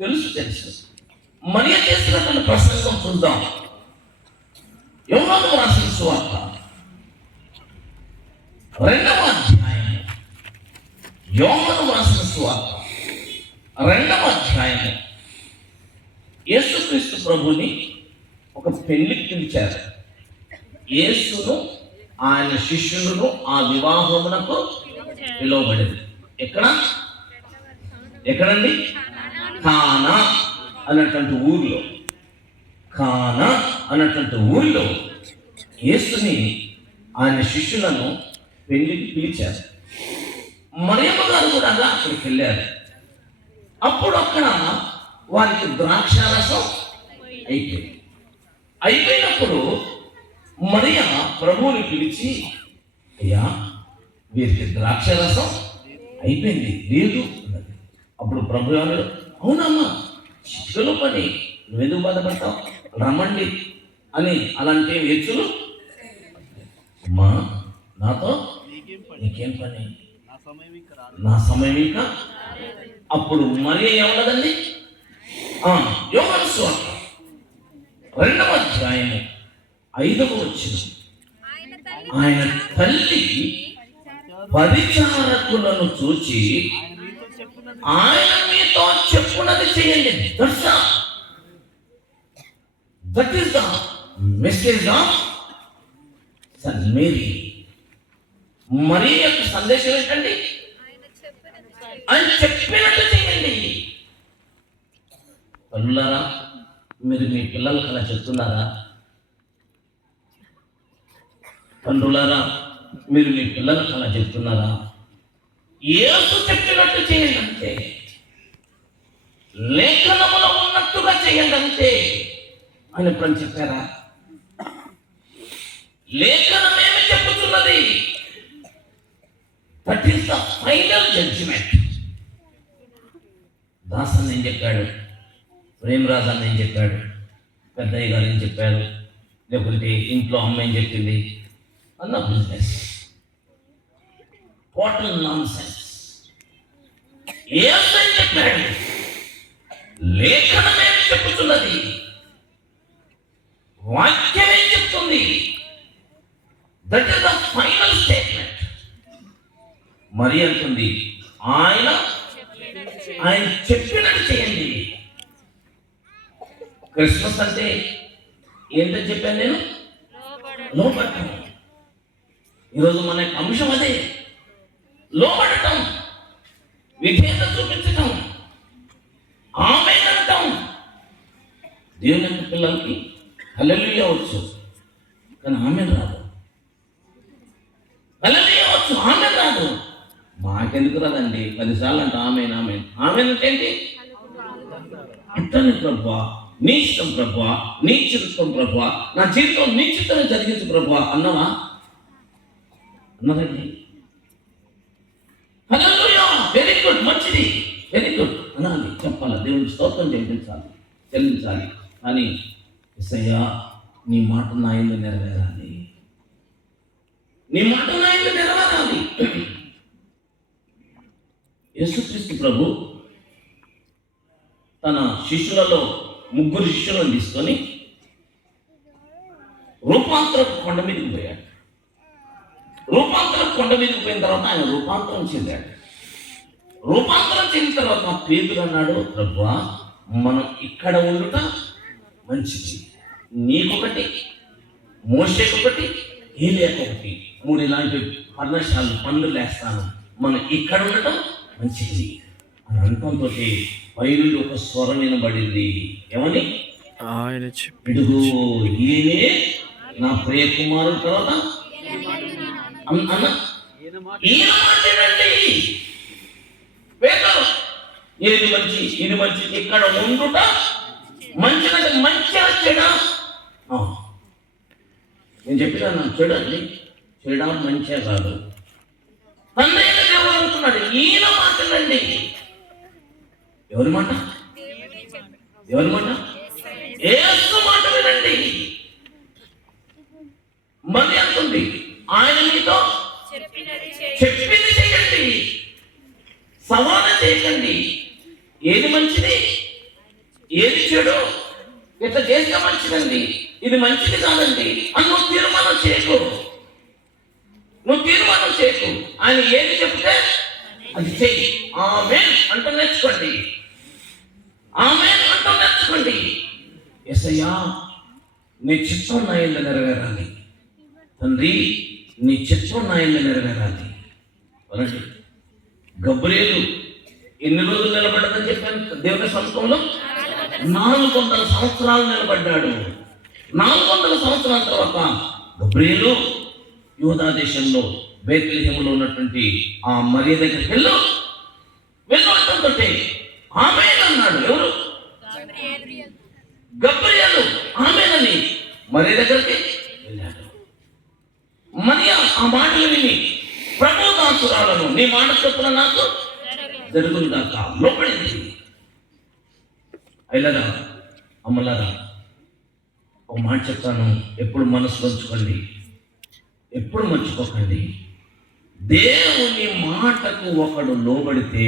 తెలుసు. మరియ చేసినటువంటి ప్రసంగం చూద్దాం. యోహాను రాసిన సువార్త 2వ అధ్యాయం. యోహాను రాసిన సువార్త 2వ అధ్యాయం. యేసుక్రీస్తు ప్రభుని ఒక పెళ్లికి పిలిచారు. యేసును ఆయన శిష్యులను ఆ వివాహమునకు పిలువబడింది. ఎక్కడండి? కానా అన్నటువంటి ఊరిలో యేసుని ఆయన శిష్యులను పెళ్లికి పిలిచారు. మరియమ్మ గారు కూడా అక్కడికి వెళ్ళారు. అప్పుడు అక్కడ వారికి ద్రాక్షారసం అయిపోయినప్పుడు మరియ ప్రభువుని పిలిచి, అయ్యా వీరికి ద్రాక్షారసం అయిపోయింది, లేదు అన్నది. అప్పుడు ప్రభు అన్నాడు, అవునమ్మా, చిక్కులు పని, నువ్వెందుకు బాధపడతావు, రమ్మండి అని. అలాంటి హెచ్చులు అమ్మా నాతో నీకేం పని, నా సమయం ఇంకా. అప్పుడు మరి ఏమన్నదండి? యోహాను సువార్త 2వ అధ్యాయము 5వ వచనం. ఆయన తల్లి పరిచారకులను చూచి, ఆయన మీతో చెప్పున్నది చేయండి. That is the message of సన్ మేరీ. మరియ యొక్క సందేశం ఏంటండి? ఆయన చెప్పినట్టు చేయండి. తల్లులారా, మీరు మీ పిల్లలకు అలా చెప్తున్నారా? తండ్రులారా, మీరు మీ పిల్లలకు అలా చెప్తున్నారా? యేసు చెప్పినట్టు చేయండి అంతే, లేఖనములో ఉన్నట్టుగా చేయండి అంతే. ఆయన ఎప్పుడని చెప్పారా? లేఖనం ఏమి చెప్పుతున్నది? That is the final judgement. దాసన్ ఏం చెప్పాడు, ప్రేమరాజు అన్న ఏం చెప్పాడు, పెద్దయ్య గారు ఏం చెప్పారు, లేకుంటే ఇంట్లో అమ్మ ఏం చెప్పింది అన్న బిజినెస్, టోటల్ నాన్ సెన్స్. ఏం చెప్పాడు? లేఖనం ఏమి చెప్పుతున్నది? వాక్యం ఏం చెప్తుంది? That is the final statement. మరి అంటుంది, ఆయన చెప్పినట్టు చేయండి. క్రిస్మస్ అంటే ఏంటని చెప్పాను నేను? లోబడటం. ఈరోజు మన అంశం అదే, లోబడటం, విధేయత చూపించటం, ఆమేన్ అనటం. దేవుని యొక్క పిల్లలకి హల్లెలూయా వచ్చు, కానీ ఆమేన్ రాదు. హల్లెలూయా వచ్చు, ఆమేన్ రాదు. మాకెందుకు రాదండి? 10 సార్లు అంటే ఆమేన్ అంటే ఏంటి? అంటాను ప్రభువా, నీ ఇష్టం ప్రభువా, నీ చిత్తం ప్రభువా, నా జీవితం నీ చిత్తమే జరిగించు ప్రభువా అన్నవా? అన్నదండి. హల్లెలూయా, వెరీ గుడ్, మంచిది, వెరీ గుడ్ అనాలి, చెప్పాలి, దేవుని స్తోత్రం చెల్లించాలి. కానీ యేసయ్యా, నీ మాట నా యందు నెరవేరాలి, నీ మాట నా యందు నెరవేరాలి. యేసుక్రీస్తు ప్రభు తన శిష్యులలో 3 శిష్యులను తీసుకొని రూపాంతరపు కొండ మీదకి పోయాడు. రూపాంతరపు కొండ మీదకి పోయిన తర్వాత ఆయన రూపాంతరం చెందాడు. రూపాంతరం చెందిన తర్వాత పేతురు అన్నాడు, ప్రభువా, మనం ఇక్కడ ఉండుట మంచిది, నీకొకటి, మోషేకొకటి, ఏలియాకొకటి 3 ఇలాంటి పర్ణశాలలు పండ్లు లేస్తాను, మనం ఇక్కడ ఉండటం మంచిది అని అనటంతో పైనుండి ఒక స్వరం వినబడింది. ఏమని? ఆయన ఇదిగో ఈయనే నా ప్రియ కుమారుడు. తర్వాత ఈయన మాట్లాడండి. ఏది మంచి, ఇది మంచి, ఇక్కడ ఉండుట మంచిదంటే మంచిగా చెడా? నేను చెప్పినా చూడండి, చెడా మంచిగా కాదు. తండ్రి దేవుడు అంటున్నాడు, ఈయన మాట్లాడండి. ఎవరి మాట? యేసు మాట వినండి. మరి అంటుంది, ఆయన మీతో చెప్పింది చేయండి, సవాలు చేయకండి. ఏది మంచిది, ఏది చెడు, ఇట్లా చేస్తే మంచిదండి, ఇది మంచిది కాదండి అని నువ్వు తీర్మానం చేయకు. ఆయన ఏది చెప్తే అది చెయ్యి. ఆమేన్ అంటూ నేర్చుకోండి. యేసయ్యా, నీ చిత్తం నా యందు నెరవేరాలి. తండ్రి, నీ చిత్తం నా యందు నెరవేరాలి. అనండి. గబ్రియేలు ఎన్ని రోజులు నిలబడ్డదని చెప్పాను దేవుని సముఖంలో? 400 సంవత్సరాలు నిలబడ్డాడు. 400 సంవత్సరాల తర్వాత గబ్రియేలు యూదా దేశంలో బేత్లెహేములో ఉన్నటువంటి ఆ మరియ దగ్గరికి వెళ్ళటంతో ఆమేన్ అన్నాడు. ఎవరు? గబ్రియేలు ఆమేన్ అని మరియ దగ్గరికి వెళ్ళాడు. మరియ ఆ మాటలు విని, ప్రభు దాసురాలను, నీ మాట చొప్పున నాకు జరుగుతుందాక లోపడింది. అయ్యలారా, అమ్మలారా, ఒక మాట చెప్తాను, ఎప్పుడు మనసులో ఉంచుకోండి, ఎప్పుడు మర్చిపోకండి. దేవుని మాటకు ఒకడు లోబడితే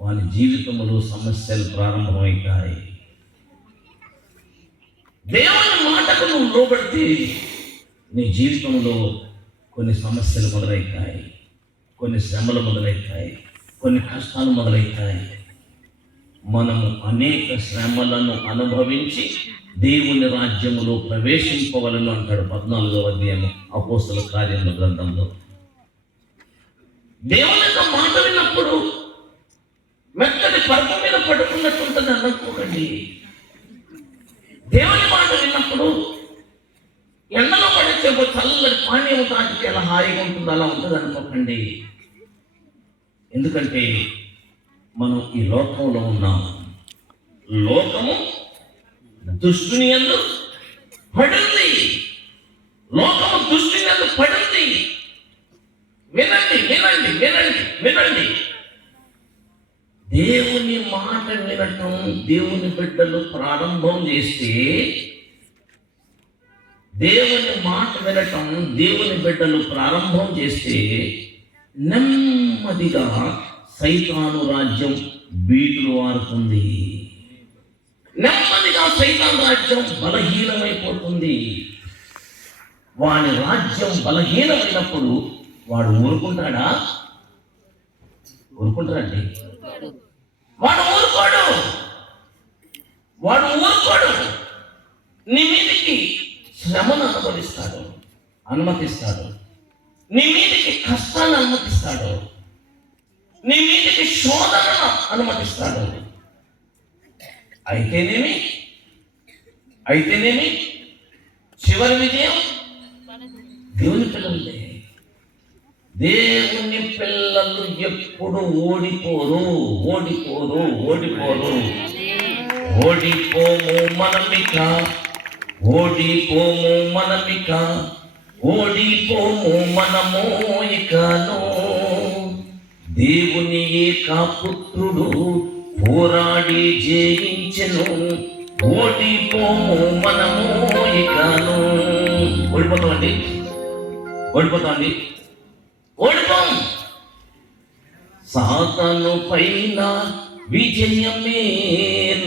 వాని జీవితంలో సమస్యలు ప్రారంభమవుతాయి. దేవుని మాటకు నువ్వు లోబడితే నీ జీవితంలో కొన్ని సమస్యలు మొదలవుతాయి, కొన్ని శ్రమలు మొదలవుతాయి, కొన్ని కష్టాలు మొదలవుతాయి. మనము అనేక శ్రమలను అనుభవించి దేవుని రాజ్యములో ప్రవేశింపవలను అంటాడు 14వ అధ్యాయం అపోస్తలుల కార్యముల గ్రంథంలో. దేవుని యొక్క మాట విన్నప్పుడు మెత్తటి పరుపు మీద పడుకున్నట్టుంటుంది అనుకోకండి. దేవుని మాట విన్నప్పుడు ఎండలో పడేసేపు చల్లటి పానీయం తాగితే ఎలా హాయిగా ఉంటుందో అలా ఉంటుంది అనుకోకండి. ఎందుకంటే మనం ఈ లోకంలో ఉన్నాం. లోకము దుష్టుని యందు పడింది. లోకము దుష్టుని యందు పడింది. వినండి వినండి వినండి వినండి. దేవుని మాట వినటం దేవుని బిడ్డలు ప్రారంభం చేస్తే, దేవుని మాట వినటం దేవుని బిడ్డలు ప్రారంభం చేస్తే నెమ్మదిగా సైతాను రాజ్యం బీటులు వారుతుంది. నెమ్మదిగా సైతాను రాజ్యం బలహీనమైపోతుంది. వాని రాజ్యం బలహీనమైనప్పుడు వాడు ఊరుకుంటాడా? ఊరుకుంటాడండి. వాడు ఊరుకోడు. నీ మీదకి శ్రమను అనుమతిస్తాడు. నీ మీదకి కష్టాన్ని అనుమతిస్తాడు. నీ మీదకి శోధనను అనుమతిస్తాడు. అయితేనేమి చివరి విజయం దేవుని పిల్లలే. దేవుని పిల్లలు ఎప్పుడు ఓడిపోరు. ఓడిపోము మనమిక, ఓడిపోము మనము ఇకను. దేవుని ఏకపుత్రుడు పోరాడి జయించెను, ఓడిపోము మనము ఇకను. ఓడిపోతామండి. ఓడిపోం. సాతాను పైన విజయమే,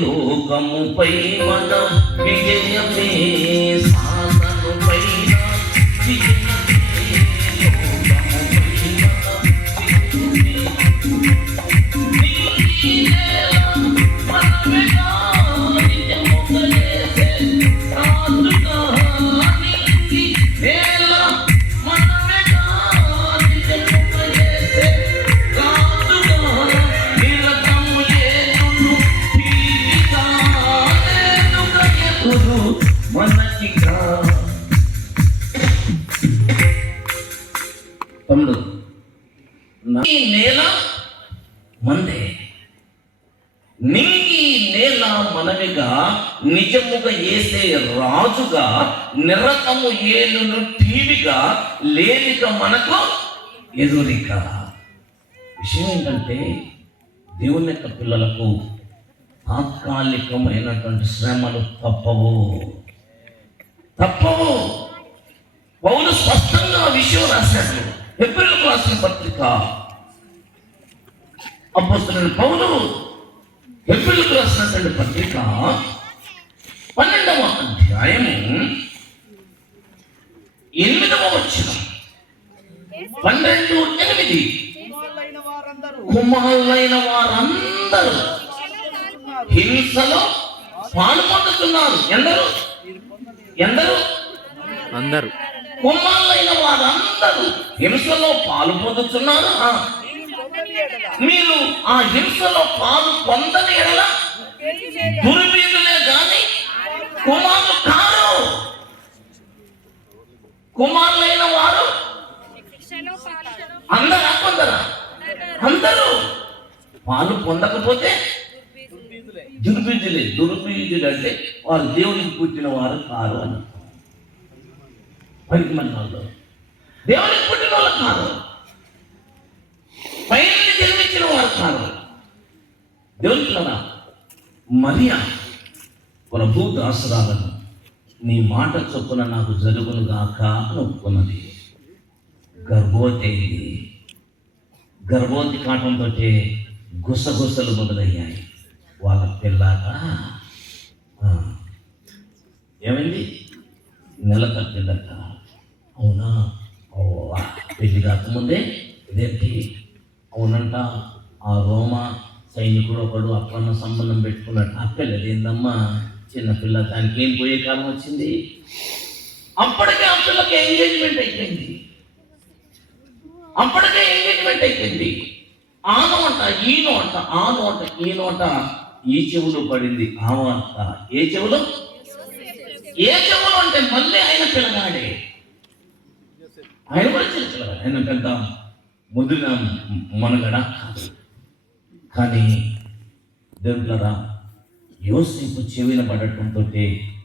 లోకముపై మన విజయమే. సాతాను పైన విజయమే, లోకముపై మన తమ్ముడు, ఈ నేల మందే, నీ నేల మనవిగా, నిజముగా ఏసే రాజుగా, నిరతము ఏలును టీవిగా, లేనిక మనకు ఎదురిక. విషయం ఏంటంటే, దేవుని యొక్క పిల్లలకు తాత్కాలికమైనటువంటి శ్రమలు తప్పవు. పౌలు స్పష్టంగా ఆ విషయం రాశాడు. హెబ్రీయులకు రాసిన పత్రిక అపోస్తలుడైన పౌలు హెబ్రీయులకు రాసిన రాసిన పత్రిక 12వ అధ్యాయము 8వ వచనం. 12:8. కుమారులైన వారందరూ హింసలో పాల్పొందుతున్నారు. ఎందరు? అందరూ. కుమారులైన వారందరూ హింసలో పాల్పొందుతున్నారు. మీరు ఆ హింసలో పాలు పొందని ఎడల దుర్బీదులే గాని కుమారులు కారు. కుమారులైన వారు అందరూ పొందరా? అందరూ. పాలు పొందకపోతే దుర్బీజులే. దుర్బీజులు అంటే వారు దేవునికి పుట్టిన వారు కారు అని. పనికి మన వాళ్ళు దేవునికి పుట్టిన వాళ్ళు కారు, పైన జన్మించిన వారు కారు. దేవునికి మరియా ప్రభు దాసురాలను నీ మాట చొప్పున నాకు జరుగును గాక అని ఒప్పుకున్నది. గర్భవతి కావడంతో గుసగుసలు మొదలయ్యాయి. వాళ్ళ పిల్లాక ఏమైంది? నెల తప్పిందట. అవునా? పెళ్లి కాకముందే ఇదేంటి? అవునంట. ఆ రోమా సైనికుడు ఒకడు అప్పన్న సంబంధం పెట్టుకున్నట్టు. ఆ పిల్లలు ఏందమ్మా చిన్నపిల్ల, దానికి ఏం పోయే కాలం వచ్చింది. అప్పటికే ఆ పిల్లకి ఎంగేజ్మెంట్ అయిపోయింది. ఆ నోట ఈ నోట, ఆ నోట ఈ నోట ఈ చెవులు పడింది. ఆ వార్త ఏ చెవులు అంటే మళ్ళీ ఆయన పిల్లగాడే. ఆయన కూడా చిన్న, ఆయన పెద్ద ముదిరిన మనగడ కాదు. కానీ దేవుళ్ళరా, యోసేపు చెవిన పడటంతో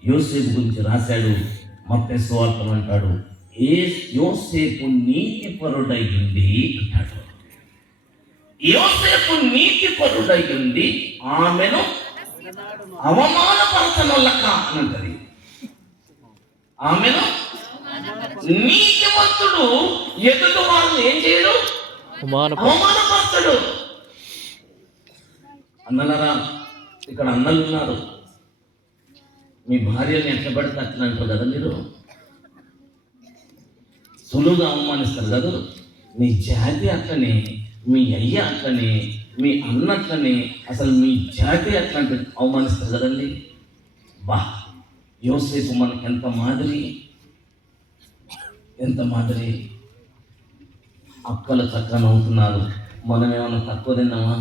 యోసేపు గురించి రాశాడు. మత్తయి సువార్తలో అంటాడు, యోసేపు నీతిపరుడై ఉంది అంటాడు. యోసేపు నీతిపరుడై ఉంది ఆమెను అవమానపరచనొల్లక అని అంటది. ఆమెను నీతిమంతుడు ఎదుటి వాళ్ళని ఏం చేయడు? అవమానపరచడు. అన్నలరా, ఇక్కడ అన్నలు ఉన్నారు. మీ భార్యను ఎట్లా పడితే అట్లా అంటారు కదా మీరు. సులువుగా అవమానిస్తారు కదా. మీ జాతి అట్లనే, మీ అయ్య అట్లనే, మీ అన్న అట్లనే, అసలు మీ జాతి అట్లాంటి అవమానిస్తారు కదండి. యోసేపు మనకు ఎంత మాదిరి. అక్కలు చక్కగా నవ్వుతున్నారు. మనం ఏమన్నా తక్కువ తిన్నామా?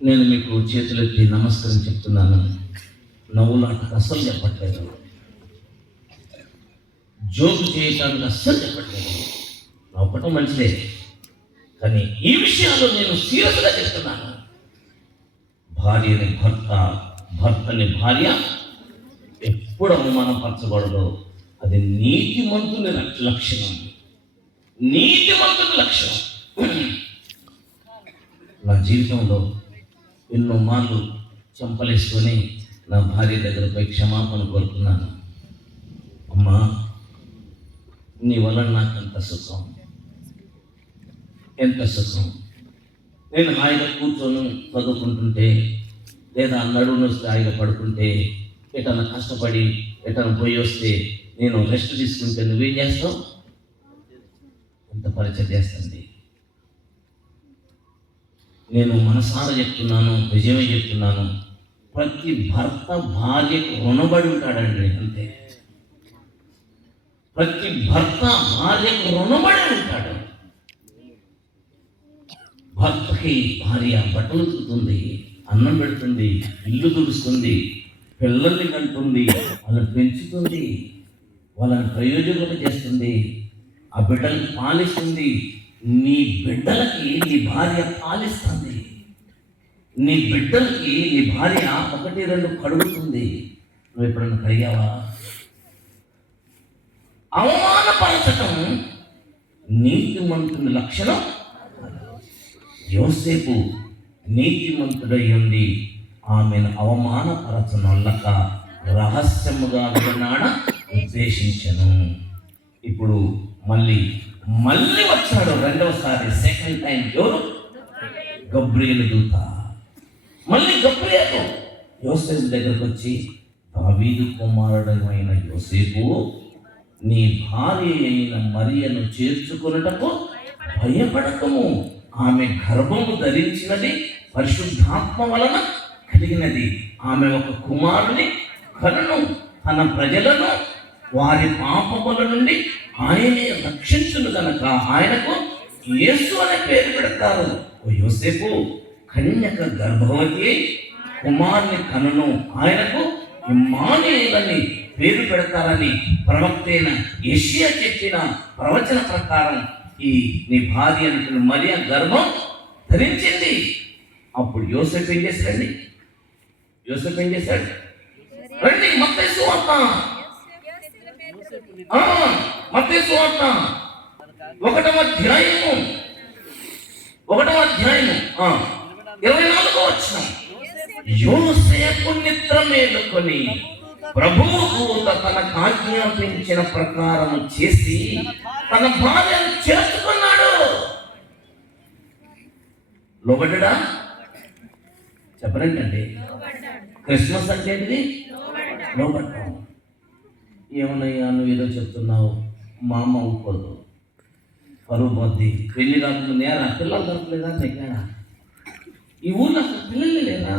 నేను మీకు చేతులెత్తి నమస్కారం చెప్తున్నాను. నవ్వులాట అస్సలు చెప్పట్లేదు, జోకు చేయటానికి అస్సలు చెప్పట్లేదు. నవ్వటం మంచిదే, కానీ ఈ విషయాల్లో నేను సీరియస్గా చెప్తున్నాను. భార్యని భర్త, భర్తని భార్య ఎప్పుడు అవమానపరచకూడదు. అది నీతిమంతుని లక్షణం. నా జీవితంలో ఎన్నో మార్లు చంపలేసుకొని నా భార్య దగ్గర పోయి క్షమాపణ కోరుకున్నాను. అమ్మా, నీ వల్ల నాకు ఎంత సుఖం. నేను హాయిగా కూర్చొని చదువుకుంటుంటే, లేదా నడుము వస్తే హాయిగా పడుకుంటే, ఎటన్నా కష్టపడి ఎటన్నా పోయి వస్తే నేను రెస్ట్ తీసుకుంటే నువ్వేం చేస్తావు? ఎంత పరిచయం చేస్తుంది. నేను మనసారా చెప్తున్నాను, నిజమే చెప్తున్నాను. ప్రతి భర్త భార్యకు రుణపడి ఉంటాడండి. అంతే, ప్రతి భర్త భార్యకు రుణపడి ఉంటాడు. భర్తకి భార్య బట్టలు ఉతుకుతుంది, అన్నం పెడుతుంది, ఇల్లు తుడుస్తుంది, పిల్లల్ని కంటుంది, వాళ్ళని పెంచుతుంది, వాళ్ళని ప్రయోజకులు చేస్తుంది, ఆ బిడ్డలకు పాలిస్తుంది. నీ బిడ్డలకి నీ భార్య పాలిస్తుంది. నీ బిడ్డలకి నీ భార్య 1-2 కడుగుతుంది. నువ్వు ఎప్పుడన్నా కడిగావా? అవమానపరచటం నీతిమంతుని లక్షణం. యోసేపు నీతిమంతుడై ఉండి ఆమెను అవమానపరచనొల్లక రహస్యముగా వినాడ ఉద్దేశించను. ఇప్పుడు మళ్ళీ వచ్చాడు రెండవసారి, సెకండ్ టైం. ఎవరు? గబ్రియేలు దూత. మళ్ళీ గబ్రియేలు యోసేపు దగ్గరకు వచ్చి, దావీదు కుమారుడైన యోసేపు, నీ భార్య అయిన మరియను చేర్చుకొనుటకు భయపడకము. ఆమె గర్భము ధరించినది పరిశుద్ధాత్మ వలన కలిగినది. ఆమె ఒక కుమారుని కనును. తన ప్రజలను వారి పాపముల నుండి ఆయనే రక్షించును గనక ఆయనకు యేసు అనే పేరు పెడతారు. ఓ యోసేపు, కన్యక గర్భవతి కుమారుని కనును. ఆయనకు ఇమ్మానుయేలని పేరు పెడతారని ప్రవక్త అయిన యెషయా చెప్పిన ప్రవచన ప్రకారం ఈ నీ భార్య అంటున్న మరియ గర్భం ధరించింది. అప్పుడు యోసేపు ఏం చేశాడండి? యోసేపు ఏం చేశాడు? రండి మత్తయి సువార్త, మత్తయి సువార్త 1వ అధ్యాయము 24వ వచనం. యోసేపు నిద్ర మేలుకొని ప్రభువు దూత తనకు ఆజ్ఞాపించిన ప్రకారం చేసి తన భార్యను చేర్చుకున్నాడు. లోబడ్డా? చెప్పరండి. క్రిస్మస్ అంటే ఏంటిది? లోబడ్డాం. ఏమన్నయ్యా నువ్వు ఏదో చెప్తున్నావు, మా అమ్మ ఒప్పుకోదు, పరువు పోద్ది, పెళ్లి కాకుండా నేరా పిల్లలు దొరకలేదా నెగ్గాడా? ఈ ఊళ్ళో అసలు పిల్లలు లేరా?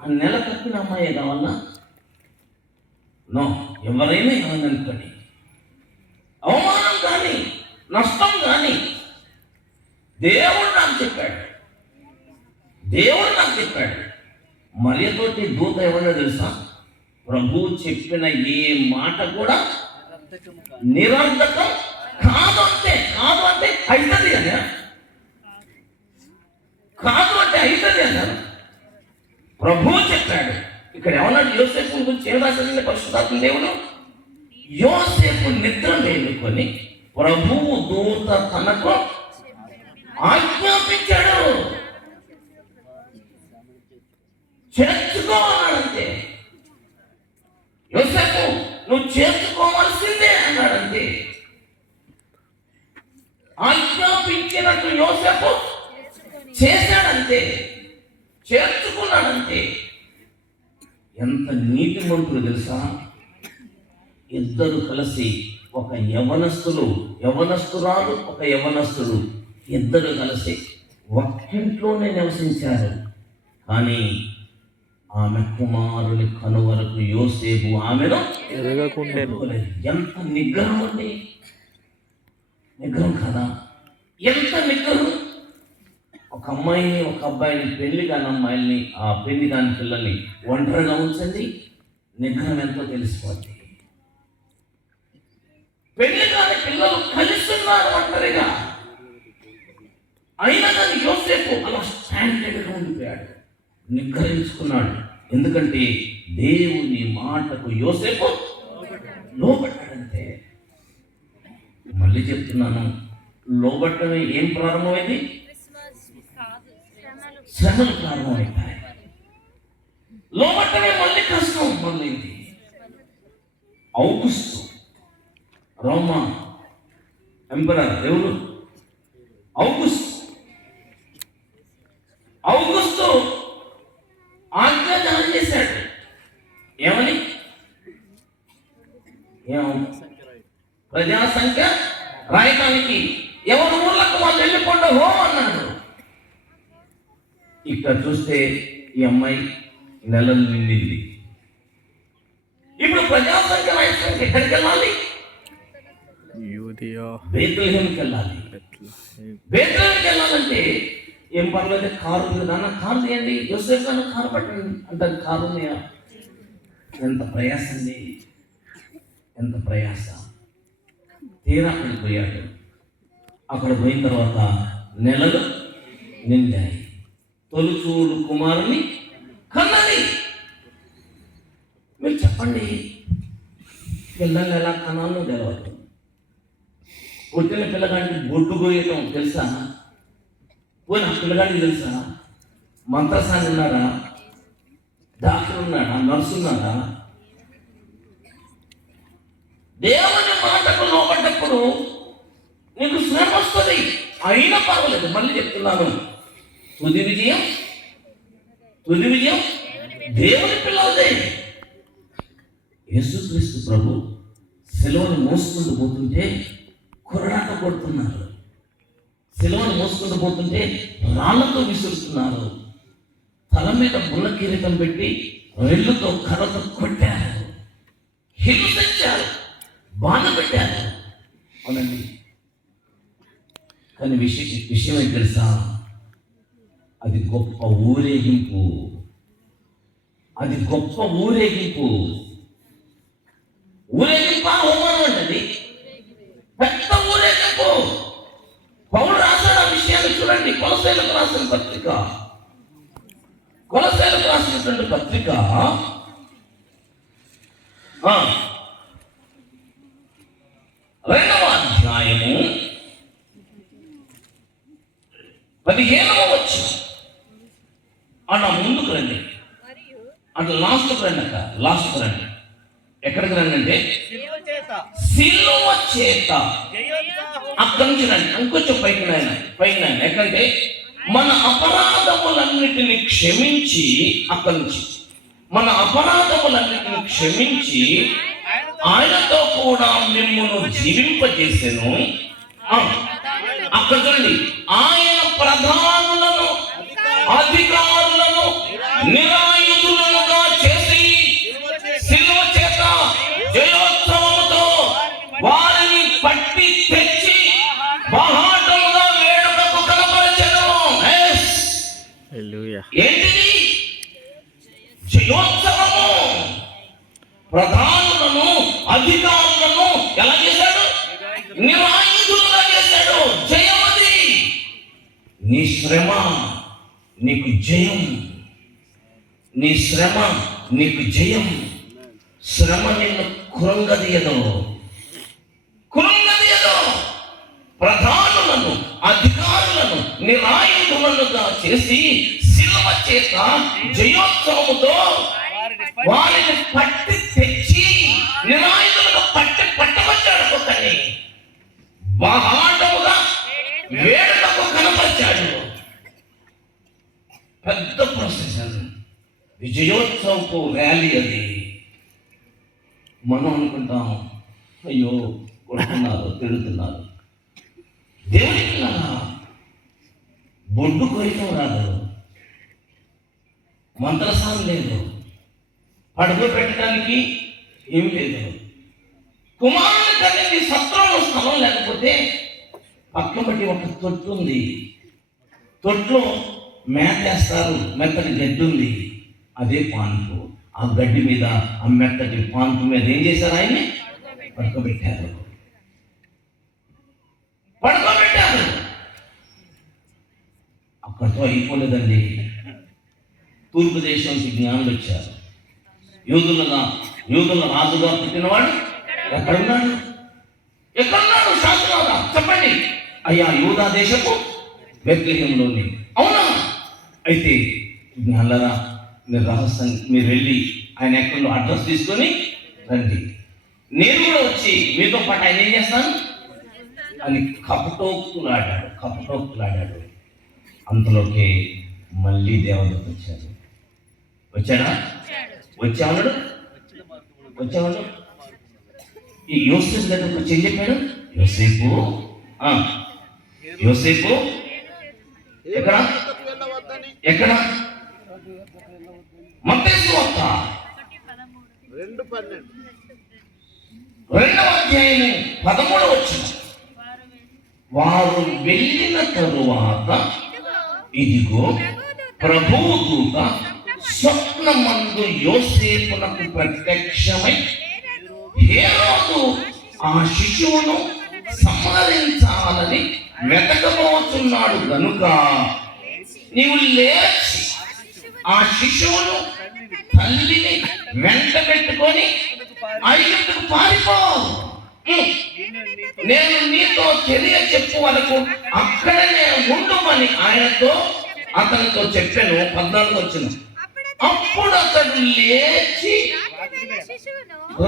ఆ నెల తప్పిన అమ్మాయే కావాలన్నా? నో, ఎవరైనా ఏమనుకోండి, అవమానం కానీ నష్టం కానీ దేవుడు నాకు చెప్పాడు. మరియతోటి దూత ఎవరో తెలుసా? ప్రభు చెప్పిన ఏ మాట కూడా నిరర్ధకం కాదు అంటే అవుతుంది అన్న, కాదు అంటే అవుతుంది అన్నారు. ప్రభు చెప్పాడు. ఇక్కడ ఏమన్నాడు? యోసేపు గురించి ఏం రాశాడంటే పరిశుద్ధాత్మ దేవుడు, యోసేపు నిద్ర మేలుకొని ప్రభువు దూత తనకు ఆజ్ఞాపించాడు, చేర్చుకోవాలంటే. యోసేపు నువ్వు చేర్చుకోవాల్సిందే అన్నాడంతే. ఆజ్ఞాపించినట్టు యోసేపు చేశాడంతే, చేర్చుకున్నాడంతే. ఎంత నీతిమంతుడు తెలుసా? ఇద్దరు కలిసి, ఒక యవనస్తురాలు ఒక యవనస్తుడు, ఇద్దరు కలిసి ఒక్కింట్లోనే నివసించారు. కానీ ఆమె కుమారుని కనువరకు యోసేపు ఆమెను ఎరగకుండెను. ఎంత నిగ్రహం అండి! నిగ్రహం కదా? ఎంత నిగ్రహం! ఒక అమ్మాయిని ఒక అబ్బాయిని, పెళ్లి కాని అమ్మాయిల్ని, ఆ పెళ్లి కాని పిల్లల్ని ఒంటరిగా ఉంచండి, నిగ్రహం ఎంతో తెలిసిపోద్ది. పెళ్లి కాని పిల్లలు కలిసి ఉన్నారు ఒంటరిగా, అయినా కానీ యోసేపు అలా స్టాండర్డ్గా ఉండిపోయాడు, నిగ్రహించుకున్నాడు. ఎందుకంటే దేవుని మాటకు యోసేపు లోబడ్డాడంతే. మళ్ళీ చెప్తున్నాను, లోబడ్డమే ఏం ప్రారంభమైంది? శ్రమలు ప్రారంభమవుతాయి. లోబడ్డమే మళ్ళీ కష్టం మొదలైంది. ఔగుస్తు రోమా ఎంపరర్ ఎవరు? ఔగుస్తు ఆజ్ఞ జారీ చేశాడు. ఏమని? ప్రజా సంఖ్య రాయటానికి ఎవరు ఊర్లకు వాళ్ళు వెళ్ళిపోండి హో అన్నాడు. ఇక్కడ చూస్తే ఈ అమ్మాయి నెలలు నిండింది. ఇప్పుడు ప్రజా సంఖ్య రాయటానికి ఎక్కడికి వెళ్ళాలి? బేత్లెహేంకి వెళ్ళాలి. బేత్లెహేంకి వెళ్ళాలంటే ఏం పర్లేదు, కారు కదా, కారు తీయండి, యోసేపు గారు కారు పట్టండి అంటారు. కారు ఉన్నాయా? ఎంత ప్రయాస అండి, ఎంత ప్రయాస. తీరా అక్కడికి పోయాడు. అక్కడ పోయిన తర్వాత నెలలు నిండాయి. తొలుచూడు కుమారుని కన్నది. మీరు చెప్పండి, పిల్లల్ని ఎలా కనాలో తెలవదు. పుట్టిన పిల్లగాడికి బొడ్డు పోయటం తెలుసా? పోయిన పిల్లగాడికి తెలుసా? మంత్రసాని ఉన్నారా? డాక్టర్ ఉన్నాడా? నర్సు ఉన్నాడా? దేవుని మాటకు లోబడ్డప్పుడు నీకు శ్రమ వస్తుంది, అయినా పర్వాలేదు. మళ్ళీ చెప్తున్నాను, తుది విజయం దేవుని పిల్లలదే. యేసుక్రీస్తు ప్రభు సిలువను మోసుకుంటూ పోతుంటే కొరడాట కొడుతున్నారు, సిలువను మోసుకుంటూ పోతుంటే రాళ్లతో విసురుతున్నారు, తల మీద ముళ్ళ కిరీటం పెట్టి రెల్లుతో కర్రతో కొట్టారు, హింసించారు, బాధ పెట్టారు. అవునండి. కానీ విషయం ఏంటి తెలుసా? అది గొప్ప ఊరేగింపు, అది గొప్ప ఊరేగింపు. ఊరేగింపా హోమం అంటది, పెద్ద ఊరేగింపు. పౌలు రాశాడు ఆ విషయాన్ని చూడండి. కొలస్సీయులకు రాసిన పత్రిక, కొలస్సీయులకు రాసినటువంటి పత్రిక 2వ అధ్యాయము 15వ వచనం. అన్న ముందుకు రండి, అట్లా లాస్ట్కు రండి, లాస్ట్కు రండి. ఎక్కడికి రండి అంటే సిలువ చేత. అక్కడి నుంచి రండి, ఇంకొంచెం పైకి రండి. ఎక్కడంటే మన అపరాధములన్నిటిని క్షమించి, అక్కడి నుంచి మన అపరాధములన్నిటిని క్షమించి ఆయనతో కూడా మిమ్మును జీవింపజేసెను. అక్కడ చూడండి, ఆయన ప్రధానులను అధికారులను నిరాయుధులుగా చేసి సిలువ చేత జయోత్సవముతో వారిని పట్టి తెచ్చి బహాటముగా వేడుకకు కనపరచెను. ఏంటిది? జయోత్సవము. ప్రధానులను అధికారులను ఎలా చేశాడు? నిరాయుధులుగా చేశాడు. జయమది. నీ శ్రమ నీకు జయం, నీ శ్రమ నీకు జయం. శ్రమ నిన్ను కృంగదీయదు. ప్రధానులను అధికారులను నిరాయుధులుగా చేసి సిలువ చేత జయోత్సవముతో వారిని పట్టి తెచ్చి నిరాయుధులుగా పట్టవచ్చాడు. ఒకని బహాటముగా వేడుకకు కనపరిచాడు. పెద్ద ప్రొసెషన్, విజయోత్సవపు ర్యాలీ అది. మనం అనుకుంటాం, అయ్యో కొడుతున్నారు, తిడుతున్నారు. దేవునికి బొడ్డు కొయ్యటం రాదు, మంత్రసారం లేదు, పడుకో పెట్టడానికి ఏమి లేదు. కుమారుని కలిగి సత్రంలో స్థలం లేకపోతే పక్క బట్టి ఒక తొట్టు ఉంది, తొట్లో మేతేస్తారు, మెత్తటి గడ్డి ఉంది, అదే పాన్పు. ఆ గడ్డి మీద, ఆ మెత్తటి పాన్పు మీద ఏం చేశారు? ఆయన్ని పడుకోబెట్టారు. అక్కడితో అయిపోలేదండి. తూర్పు దేశం నుంచి జ్ఞానులు వచ్చారు. యూదుల రాజుగా పుట్టినవాడు ఎక్కడున్నాడు? శాస్త్రాలు చెప్పండి. అయ్యా, యూదా దేశపు బెత్లెహేములోని. అవునా? అయితే జ్ఞానులారా, మీరు రహస్యం, మీరు వెళ్ళి ఆయన ఎక్కడో అడ్రస్ తీసుకొని రండి, నేను కూడా వచ్చి మీతో పాటు ఆయన ఏం చేస్తాను అని కపటోక్తులాడాడు. అంతలోకే మళ్ళీ దేవదూత వచ్చాడు. వచ్చామన్నాడు. ఈ యోసేపు దగ్గరకు వచ్చి ఏం చెప్పాడు? యోసేపు ఎక్కడ? మత్తయి సువార్త 2వ అధ్యాయము 13వ వచనం. వారు వెళ్ళిన తరువాత ఇదిగో ప్రభువు దూత స్వప్నమందు యోసేపునకు ప్రత్యక్షమై, హేరోదు ఆ శిశువును సంహరించాలని వెతకబోతున్నాడు గనుక నీవు లేచి ఆ శిశువును తల్లిని వెంట పెట్టుకొని ఐగుప్తుకు పారిపో. నేను నీతో చెప్పు వరకు అక్కడనే ఉండమని అతనితో చెప్పాను. 14 వచ్చిన. అప్పుడు అతడు లేచి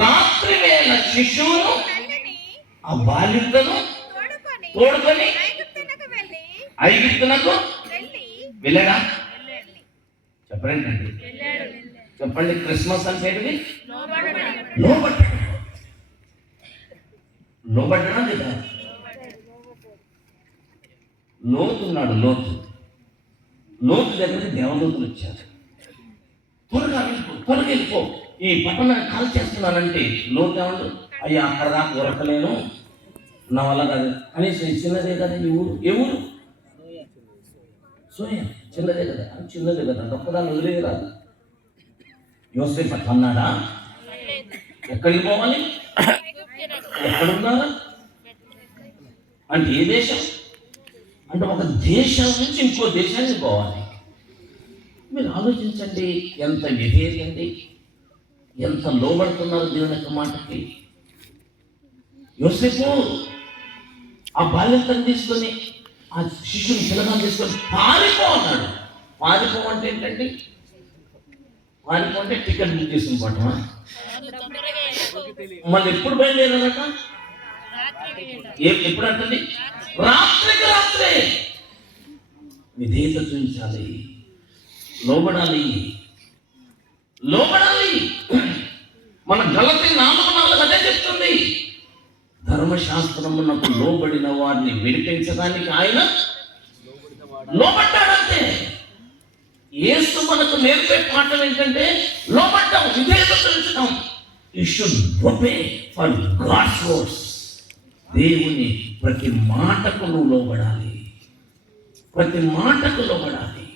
రాత్రి వేళ శిశువును, ఆ బాలికను తోడుకొని ఐగుప్తునకు వెళ్ళాడా? చెప్పండి, చెప్పండి. క్రిస్మస్ అంటే ఏంటిది? లోబడ్డాడు. లోబడ్డా లేదా? లోతున్నాడు. లోతు దగ్గరికి దేవదూతలు వచ్చారు. త్వరగా వెళ్ళిపో, ఈ పట్టణాన్ని కాల్ చేస్తున్నానంటే లోతు ఏమండు, అయ్యా అక్కడ దాకా ఉరకలేను, నా వల్ల కాదు. కనీసం చిన్నదే కదా ఈ ఊరు. ఏ ఊరు? సోయా. చిన్నదే కదా ఒక్కదాన్ని వదిలేదు రాదు. యోసేపు అట్లా అన్నాడా? ఎక్కడికి పోవాలి? ఎక్కడున్నారా అంటే ఏ దేశం అంటే ఒక దేశం నుంచి ఇంకో దేశానికి పోవాలి. మీరు ఆలోచించండి, ఎంత విధేయండి, ఎంత లోబడుతున్నారు దేవుని యొక్క మాటకి. యోసేపు ఆ బాల్యతను తీసుకొని, ఆ శిష్యుని పిల్లగాన్ని తీసుకొని పారిపో అన్నాడు. పారిపో అంటే ఏంటండి? పారిపో అంటే టికెట్ బుక్ చేసుకుని పోవటమా? మళ్ళీ ఎప్పుడు బయలుదేరారట? ఎప్పుడు అంటుంది? రాత్రికి రాత్రే. విధేయత చూపించాలి, లోబడాలి. మన గలతీ 4:4 అదే చెప్తుంది. ధర్మశాస్త్రమునకు లోబడిన వారిని విడిపించడానికి ఆయన లోబడ్డాడంతే. యేసు మనకు నేర్పే పాఠం ఏంటంటే లోబడ్డం, విధేయత చూపించడం. You should obey for God's words. దేవుని ప్రతి మాటకు నువ్వు లోబడాలి, ప్రతి మాటకు లోబడాలి.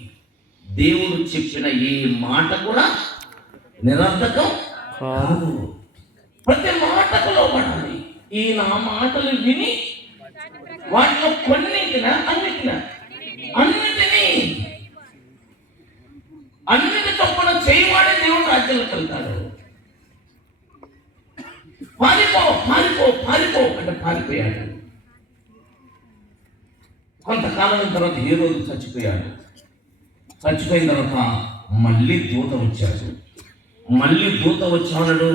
దేవుడు చెప్పిన ఏ మాట కూడా నిరర్థకం కాదు. ప్రతి మాటకు లోబడాలి. ఈ నా మాటలు విని వాటిలో కొన్నింటిన అన్నిటి తప్పున చేయవాడే దేవుడు రాజ్యంలోకి వెళ్తాడు. పారిపో అంటే పారిపోయాడు. కొంతకాలం తర్వాత హేరోదు చచ్చిపోయాడు. చచ్చిపోయిన తర్వాత మళ్ళీ దూత వచ్చాడు. వచ్చాడు.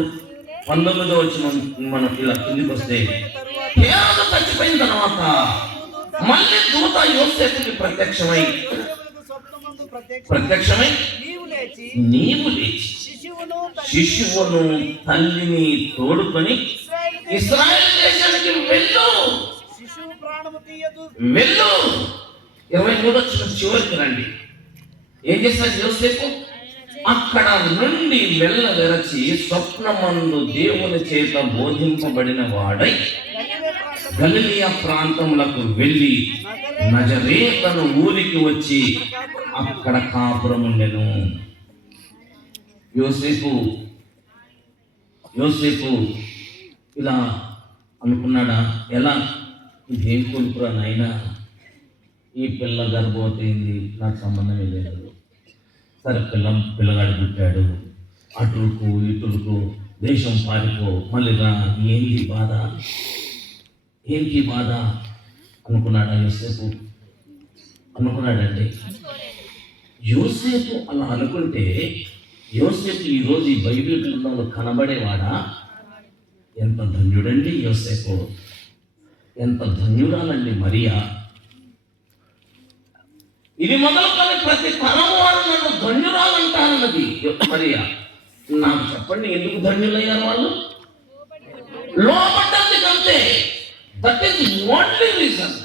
19వ వచనం మనం ఇలా కిందికి వస్తే, హేరోదు చచ్చిపోయిన తర్వాత మళ్ళీ దూత యోసేపుకి ప్రత్యక్షమై నీవు లేచి శిశువును తల్లిని తోడుకొని ఇశ్రాయేలు దేశానికి వెళ్ళు. 23వ వచనం చివరికి రండి. ఏం చేశాడు యోసేపు? అక్కడ నుండి వెళ్ళవెరచి స్వప్నమందు దేవుని చేత బోధింపబడిన వాడై గలిలయ ప్రాంతములకు వెళ్ళి నజరేతను ఊరికి వచ్చి అక్కడ కాపురం ఉండెను. యోసేపు ఇలా అనుకున్నాడా? ఎలా? ఇదేం కొనుక్కురా నాయనా, ఈ పిల్ల గర్భవతైంది, నాకు సంబంధమే లేదు. సరే, పిల్లగాడు పుట్టాడు, అటుకు ఇటుకు దేశం పారిపో, మళ్ళీ రా, ఏంటి బాధ అనుకున్నాడా యోసేపు? అనుకున్నాడండి. యోసేపు అలా అనుకుంటే యోసేపు ఈరోజు ఈ బైబిల్ గ్రంథంలో కనబడేవాడా? ఎంత ధన్యుడండి యోసేపు, ఎంత ధన్యురాలండి మరియా. ఇది మొదలుకొని ప్రతి తరం వారు నన్ను ధన్యురాలంటారన్నది మరియా. నాకు చెప్పండి, ఎందుకు ధన్యులయ్యారు వాళ్ళు? లోపడ్డందుకంతే. That is only reason.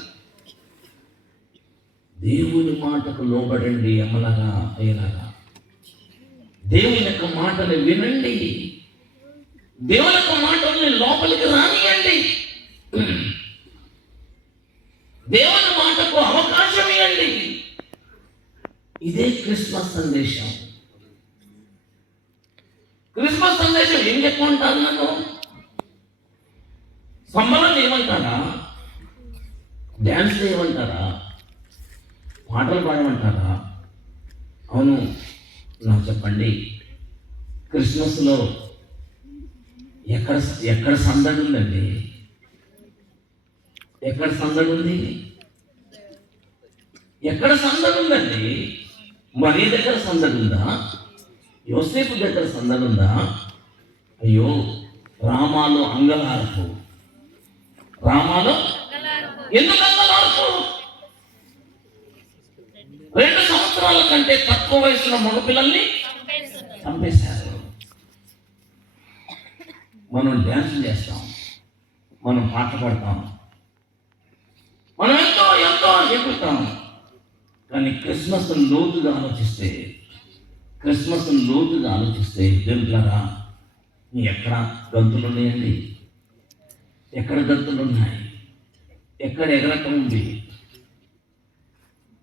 దేవుని మాటకు లోబడండి, అమ్మలాగా అయ్యలాగా. దేవుని యొక్క మాటలు వినండి, దేవుని యొక్క మాటల్ని లోపలికి రానియండి, దేవుని మాటకు అవకాశం ఇవ్వండి. ఇదే క్రిస్మస్ సందేశం. క్రిస్మస్ సందేశం ఏం చెప్పుకుంటారు? నన్ను సంబరం ఏమంటారా? డ్యాన్స్ చేయమంటారా? పాటలు పాడమంటారా? అవును, నాకు చెప్పండి, క్రిస్మస్లో ఎక్కడ సందడి ఉందండి? ఎక్కడ సందడి ఉంది? ఎక్కడ సందడి ఉందండి? మరి దగ్గర సందడి ఉందా? యోసేపు దగ్గర సందడి ఉందా? అయ్యో, రామాలో అంగలార్పు. ఎందుకు అంగలార్పు? 2 సంవత్సరాలు సంవత్సరాల కంటే తక్కువ వయసున్న మగపిల్లల్ని చంపేశారు. మనం డ్యాన్స్ చేస్తాం, మనం పాట పాడతాం, మనం ఎంతో ఎంతో ఎగురుతాం. కానీ క్రిస్మస్ లోతుగా ఆలోచిస్తే దేవులారా, ఎక్కడ గంతులు ఉన్నాయండి? ఎక్కడ గంతులు ఉన్నాయి? ఎక్కడ ఎగరటం ఉంది?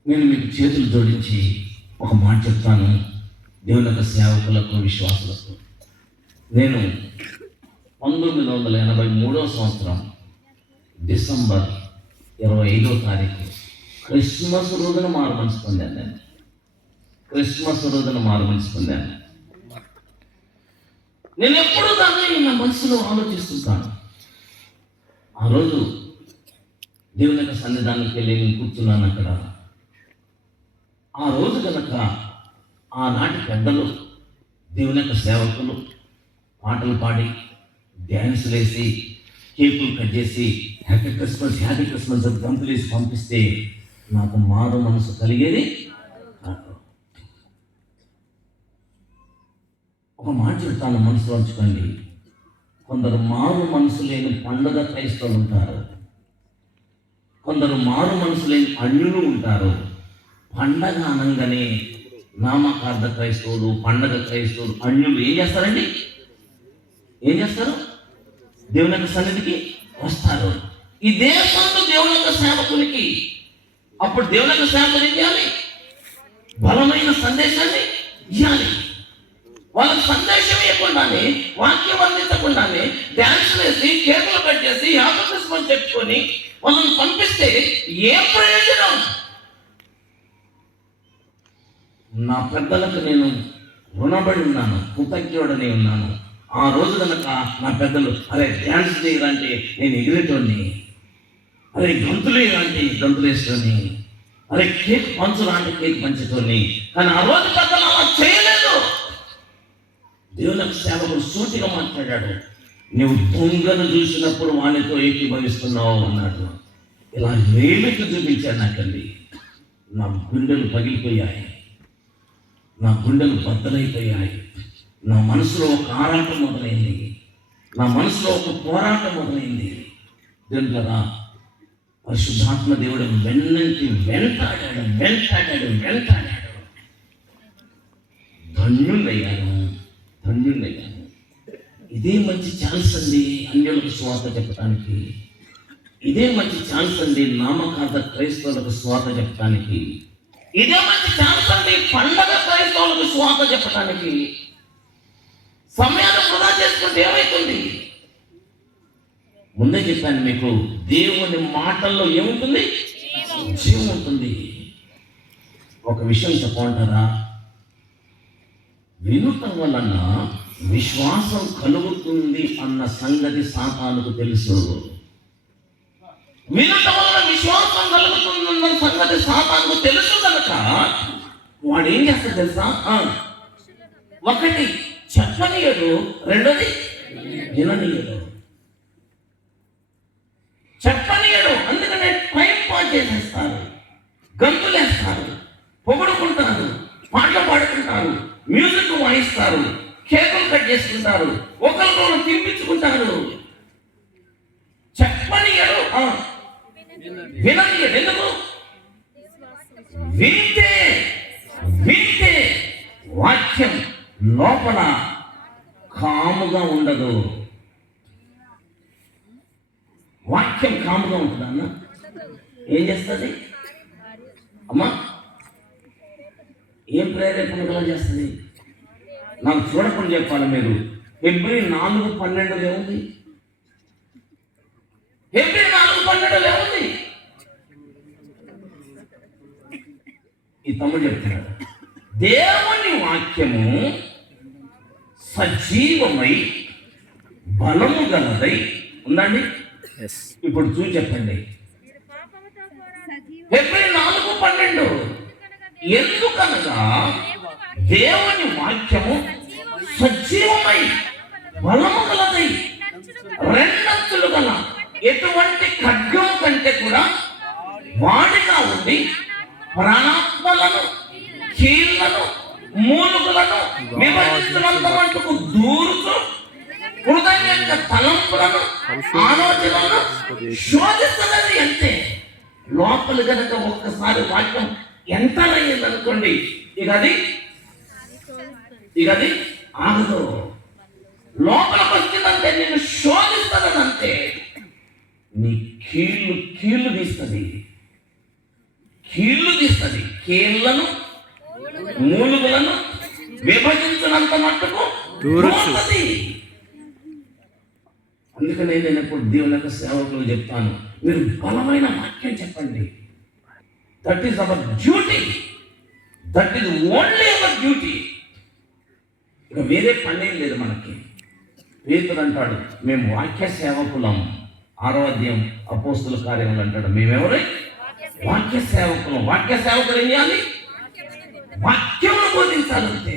నేను మీకు చేతులు జోడించి ఒక మాట చెప్తాను. దేవుని యొక్క సేవకులకు, విశ్వాసులకు, నేను 1983 సంవత్సరం డిసెంబర్ 25వ తారీఖు క్రిస్మస్ రోజున మారు మనసు పొందాను. నేను క్రిస్మస్ రోజున మారు మనసు పొందాను. నేను ఎప్పుడూ దాన్ని నా మనసులో ఆలోచిస్తుంటాను. ఆ రోజు దేవుని యొక్క సన్నిధానానికి వెళ్ళి నేను కూర్చున్నాను అక్కడ. ఆ రోజు కనుక ఆనాటి పెద్దలు, దేవుని యొక్క సేవకులు పాటలు పాడి, డ్యాన్సులు వేసి, కేకులు కట్ చేసి, హ్యాపీ క్రిస్మస్ గంతులు వేసి పంపిస్తే నాకు మారు మనసు కలిగేది కాదు. ఒక మాట చెప్తాను, మనసులో ఉంచుకోండి. కొందరు మారు మనసు లేని పండుగ క్రైస్తవులు ఉంటారు, కొందరు మారు మనసు లేని అన్యులు ఉంటారు. పండగ అనగానే నామకార్థ క్రైస్తవులు, పండగ క్రైస్తవులు, అన్యులు ఏం చేస్తారండి? ఏం చేస్తారు? దేవుని యొక్క సన్నిధికి వస్తారు. ఈ దేశంలో దేవుని యొక్క సేవకునికి, అప్పుడు దేవుని యొక్క సేవకులు ఏం చేయాలి? బలమైన సందేశాన్ని ఇవ్వాలి. వాళ్ళకి సందేశం ఇవ్వకుండానే, వాక్యం అందించకుండానే డ్యాన్స్ వేసి, కేకులు కట్ చేసి, హ్యాపీ క్రిస్మస్ చెప్పుకొని వాళ్ళని పంపిస్తే ఏం ప్రయోజనం? నా పెద్దలకు నేను రుణపడి ఉన్నాను, కృతజ్ఞుడని ఉన్నాను. ఆ రోజు కనుక నా పెద్దలు అరే డ్యాన్స్ చేయాలంటే నేను ఎగిరేటోని, అరే గంతులు వేయాలంటే గంతులు వేసుకొని, అరే కేక్ పంచులాంటి కేక్ పంచుతోని. కానీ ఆ రోజు పెద్దలు అలా చేయలేదు. దేవుని సేవకుడు సూటిగా మాట్లాడాడు, నువ్వు దొంగను చూసినప్పుడు వానితో ఏకీభవిస్తున్నావు అన్నాడు. ఇలా వేలికి చూపించాడు. నాకండి నా గుండెలు పగిలిపోయాయి, నా గుండెలు బద్దలైపోయాయి. నా మనసులో ఒక ఆరాటం మొదలైంది, నా మనసులో ఒక పోరాటం మొదలైంది. దేవుని కదా, పరిశుద్ధాత్మ దేవుడు వెన్నంటి వెంటాడాడు. ధన్యులయ్యాను. ఇదే మంచి ఛాన్స్ అండి అన్యులకు స్వార్థ చెప్పడానికి. ఇదే మంచి ఛాన్స్ అండి నామకార్థ క్రైస్తవులకు స్వార్థ చెప్పడానికి. ఇదే మంచి ఛాన్స్ అండి పండగ క్రైస్తవులకు స్వార్థ చెప్పడానికి. సమయాన్ని వృధా చేసుకుంటే ఏమవుతుంది? ముందే చెప్పాను మీకు, దేవుని మాటల్లో ఏముంటుంది? జీవం ఉంటుంది. ఒక విషయం చెప్పమంటారా? వినుటం వలన విశ్వాసం కలుగుతుంది అన్న సంగతి సాతానుకు తెలుసు. వినుటం వలన విశ్వాసం కలుగుతుందన్న సంగతి సాతానుకు తెలుసు కనుక వాడు ఏం చేస్తాడు తెలుసా? ఒకటి చెప్పనీయడు, రెండోది విననీయడు. చెప్పనీయడు, అందుకనే టైం పాస్ చేసేస్తారు, గంతులేస్తారు, పొగుడుకుంటారు, పాటలు పాడుకుంటారు, మ్యూజిక్ వాయిస్తారు, కేకులు కట్ చేసుకుంటారు, ఒకరికొకరు తినిపించుకుంటారు. చెప్పనీయడు, విననీయడు. ఎందుకు? వింటే వాక్యం లోపల కాముగా ఉండదు. వాక్యం కాముగా ఉంటుంది అన్న. ఏం చేస్తుంది అమ్మా? ఏం ప్రేరేపణ చేస్తుంది? నాకు చూడకుండా చెప్పాలి మీరు. ఫిబ్రవరి 4:12 ఏముంది? ఫిబ్రవరి 4:12 ఏముంది? ఈ తమ్ముడు చెప్తున్నాడు, దేవుని వాక్యము సజీవమై బలము గలదై ఉందండి. ఇప్పుడు చూసి చెప్పండి. ఫిబ్రవరి 4:12 ఎందుకనగా దేవుని వాక్యము సజీవమై బలము గలదై రెండంచులు గల ఎటువంటి ఖడ్గం కంటే కూడా వాడిగా ఉండి ప్రాణాత్మలను కీళ్లను మూలుగులను విభజించినంత మటుకు దూరుతూ హృదయం యొక్క తలంపులను ఆలోచనలను శోధిస్తున్నది అంతే. లోపలి కనుక ఒక్కసారి వాక్యం ఎంటర్ అయ్యింది అనుకోండి, ఇక అది ఆగదు. లోపలికి వచ్చిందంటే నేను శోధిస్తానంటే నీ కీళ్ళు తీస్తుంది. కీళ్లను మూలుగులను విభజించినంత మట్టుకు దూరుతుంది. అందుకనే నేను ఎప్పుడు దేవుని యొక్క సేవకులు చెప్తాను, మీరు బలమైన వాక్యం చెప్పండి. That is our duty. That is only our duty. ఇక వేరే పనేం లేదు మనకి. పేతురు అంటాడు, మేము వాక్య సేవకులం. 6వ అధ్యాయం అపోస్తుల కార్యములు అంటాడు, మేమెవరై వాక్య సేవకులం. వాక్య సేవకులు ఏం చేయాలి? వాక్యమును బోధించాలంటే.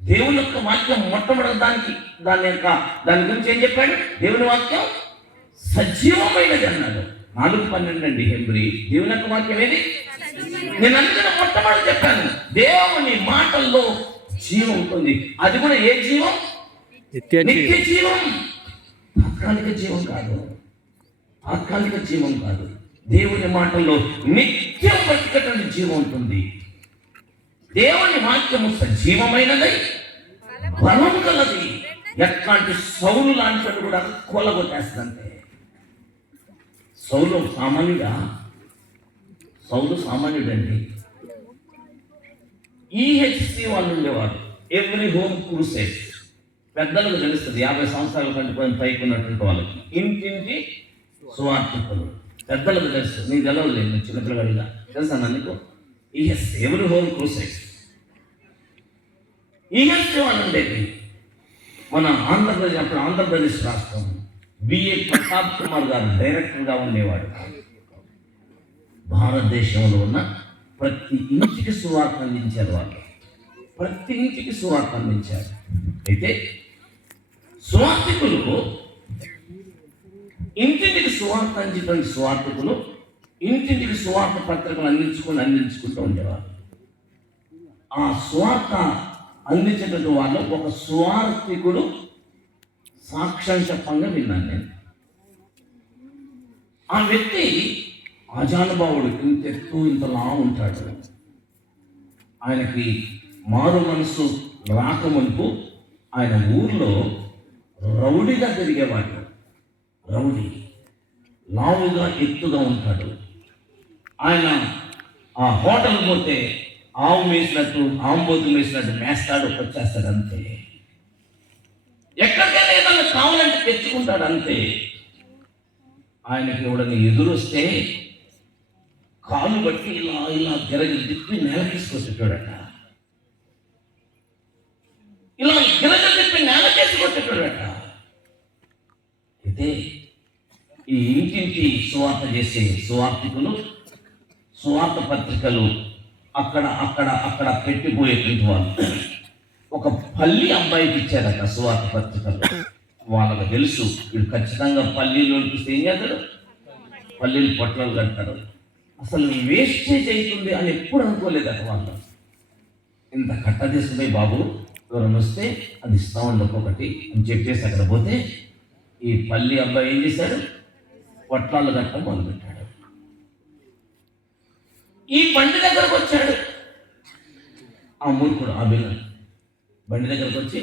దేవుని యొక్క వాక్యం మొట్టమొదటి దాని గురించి ఏం చెప్పాడు? దేవుని వాక్యం సజీవమైనది అన్నాడు. 4:12 అండి హెబ్రీ. దేవుని యొక్క వాక్యం ఏది? నేను అందుకని మొట్టమొదటి చెప్పాను, దేవుని మాటల్లో జీవం ఉంటుంది. అది కూడా ఏ జీవం? నిత్య జీవం. తాత్కాలిక జీవం కాదు. దేవుని మాటల్లో నిత్యం బ్రతికేటువంటి జీవం ఉంటుంది. దేవుని వాక్యము సజీవమైనదై బలం గలది. ఎట్లాంటి సౌలు లాంటి కూడా కూలగొట్టేస్తుందంటే. సౌలు సామాన్యుడండి. EHC వాళ్ళు ఉండేవారు, ఎవ్రీ హోమ్ క్రూసేడ్. పెద్దలకు తెలుస్తుంది, 50 సంవత్సరాల కంటే కొంచెం పైకి ఉన్నటువంటి వాళ్ళకి. ఇంటింటి సువార్థికులు పెద్దలకు తెలుస్తుంది. నీకు తెలవలేదు, చిన్నపిల్లగాడిగా తెలుసా నీకు? Every home crusade. EHC వాళ్ళు ఉండేది మన ఆంధ్రప్రదేశ్ రాష్ట్రం. బిఏ ప్రతాప్ కుమార్ గారు డైరెక్టర్గా ఉండేవాడు. భారతదేశంలో ఉన్న ప్రతి ఇంటికి సువార్త అందించారు వాళ్ళు. ప్రతి ఇంటికి సువార్త అందించారు. అయితే సువార్థికులు ఇంటింటికి సువార్త అందించిన సువార్థికులు ఇంటింటికి సువార్త పత్రికలు అందించుకుంటూ ఉండేవారు. ఆ సువార్త అందించేటువంటి వాళ్ళు ఒక సువార్థికుడు సాక్ష్యం చెప్పంగా విన్నాను నేను. ఆ వ్యక్తి ఆజానుభావుడు, ఇంతలా ఉంటాడు. ఆయనకి మారు మనసు రాకమునుపు ఆయన ఊర్లో రౌడీగా తిరిగేవాడు. రౌడీ లావుగా ఎత్తుగా ఉంటాడు. ఆయన ఆ హోటల్ పోతే ఆవు బోతు మేసినట్టు మేస్తాడు, వచ్చేస్తాడు అంతే. ఎక్కడికైనా ఏదైనా కావాలంటే తెచ్చుకుంటాడు అంతే. ఆయనకి ఎవడని ఎదురొస్తే కాలు బట్టి ఇలా గిరగి తిప్పి నేల తీసుకొచ్చేటాడట. ఇలా గిరగి తిప్పి నేల తీసుకొచ్చేటాడట. అయితే ఈ ఇంటింటి సువార్త చేసే సువార్థికులు సువార్త పత్రికలు అక్కడ పెట్టిపోయేటువంటి వాళ్ళు ఒక పల్లి అబ్బాయికి ఇచ్చారట సువార్త పత్రికలు. వాళ్ళకి తెలుసు వీడు ఖచ్చితంగా పల్లీలు అనిపిస్తే ఏం చేస్తాడు? పల్లీలు పొట్లాలు కడతారు. అసలు వేస్టేజ్ అవుతుంది అని ఎప్పుడు అనుకోలేదట వాళ్ళు. ఇంత కట్ట తీసుకుపోయి బాబు ఎవరైనా వస్తే అది ఇస్తామండి ఒక్కొక్కటి అని చెప్పేసి అక్కడ పోతే ఈ పల్లి అబ్బాయి ఏం చేశాడు? పొట్లాలు కట్టడం మొదలుపెట్టాడు. ఈ బండి దగ్గరకు వచ్చాడు ఆ మూర్ఖుడు. ఆ బండి దగ్గరకు వచ్చి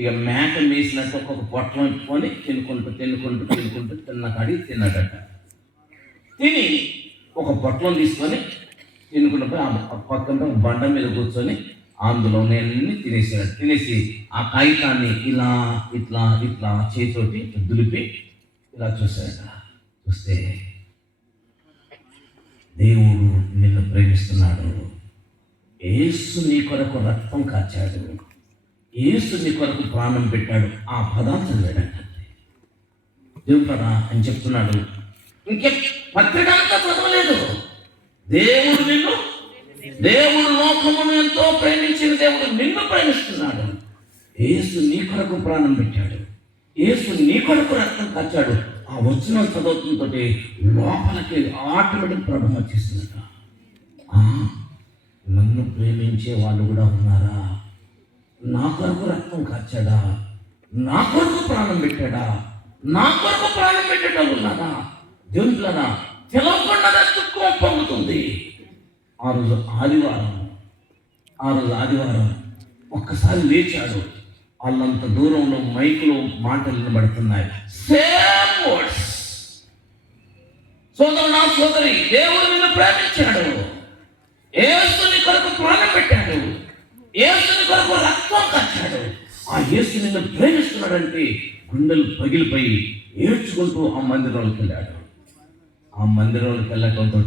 ఇక మేక వేసినట్టు ఒక్కొక్క పొట్లం ఇప్పుకొని తినుకుంటూ తిన్న కాడికి తిన్నాడట. తిని ఒక పొట్లం తీసుకొని తినుకుంటూ ఆ పక్కన బండ మీద కూర్చొని అందులో నేను తినేసాడు. తినేసి ఆ కాగితాన్ని ఇట్లా చేతితోటి దులిపి ఇలా చూశాడట. చూస్తే దేవుడు నిన్ను ప్రేమిస్తున్నాడు. యేసు నీ కొరకు రక్తం కాచాడు, యేసు నీ కొరకు ప్రాణం పెట్టాడు. ఆ పదార్థం వేడంటే దేవుడు కదా అని చెప్తున్నాడు. ఇంకే పత్రిక అంతా చదవలేదు. దేవుడు లోకమును ఎంతో ప్రేమించిన దేవుడు నిన్ను ప్రేమిస్తున్నాడు. యేసు నీ కొరకు ప్రాణం పెట్టాడు, యేసు నీ కొరకు రక్తం కాచాడు. ఆ వచ్చిన చదువుతుంతో లోపలికి ఆటోమేటిక్ ప్రాణం వచ్చేస్తుందట. నన్ను ప్రేమించే వాళ్ళు కూడా ఉన్నారా? నా కొరకు రక్తం కార్చాడా, నా కొరకు ప్రాణం పెట్టాడా, నా కొరకు ప్రాణం పెట్టడం ఉన్నారా? దేవునిలారా తెలవకుండా దుఃఖం పొందుతుంది. ఆ రోజు ఆదివారం ఒక్కసారి లేచాడు. వాళ్ళంత దూరంలో మైకులో మాటలు వినబడుతున్నాయి. Same words. సోదరుడా సోదరి, దేవుడు నిన్ను ప్రేమించాడు. యేసుని కొరకు ప్రాణం పెట్టాడు. యేసుని కొరకు రక్తం కట్టాడు. ఆ యేసు నిన్ను ప్రేమిస్తున్నాడంటే గుండెలు పగిలిపోయి ఏడ్చుకుంటూ ఆ మందిరంలోకి వెళ్ళాడు. ఆ మందిరంలోకి వెళ్ళటంతో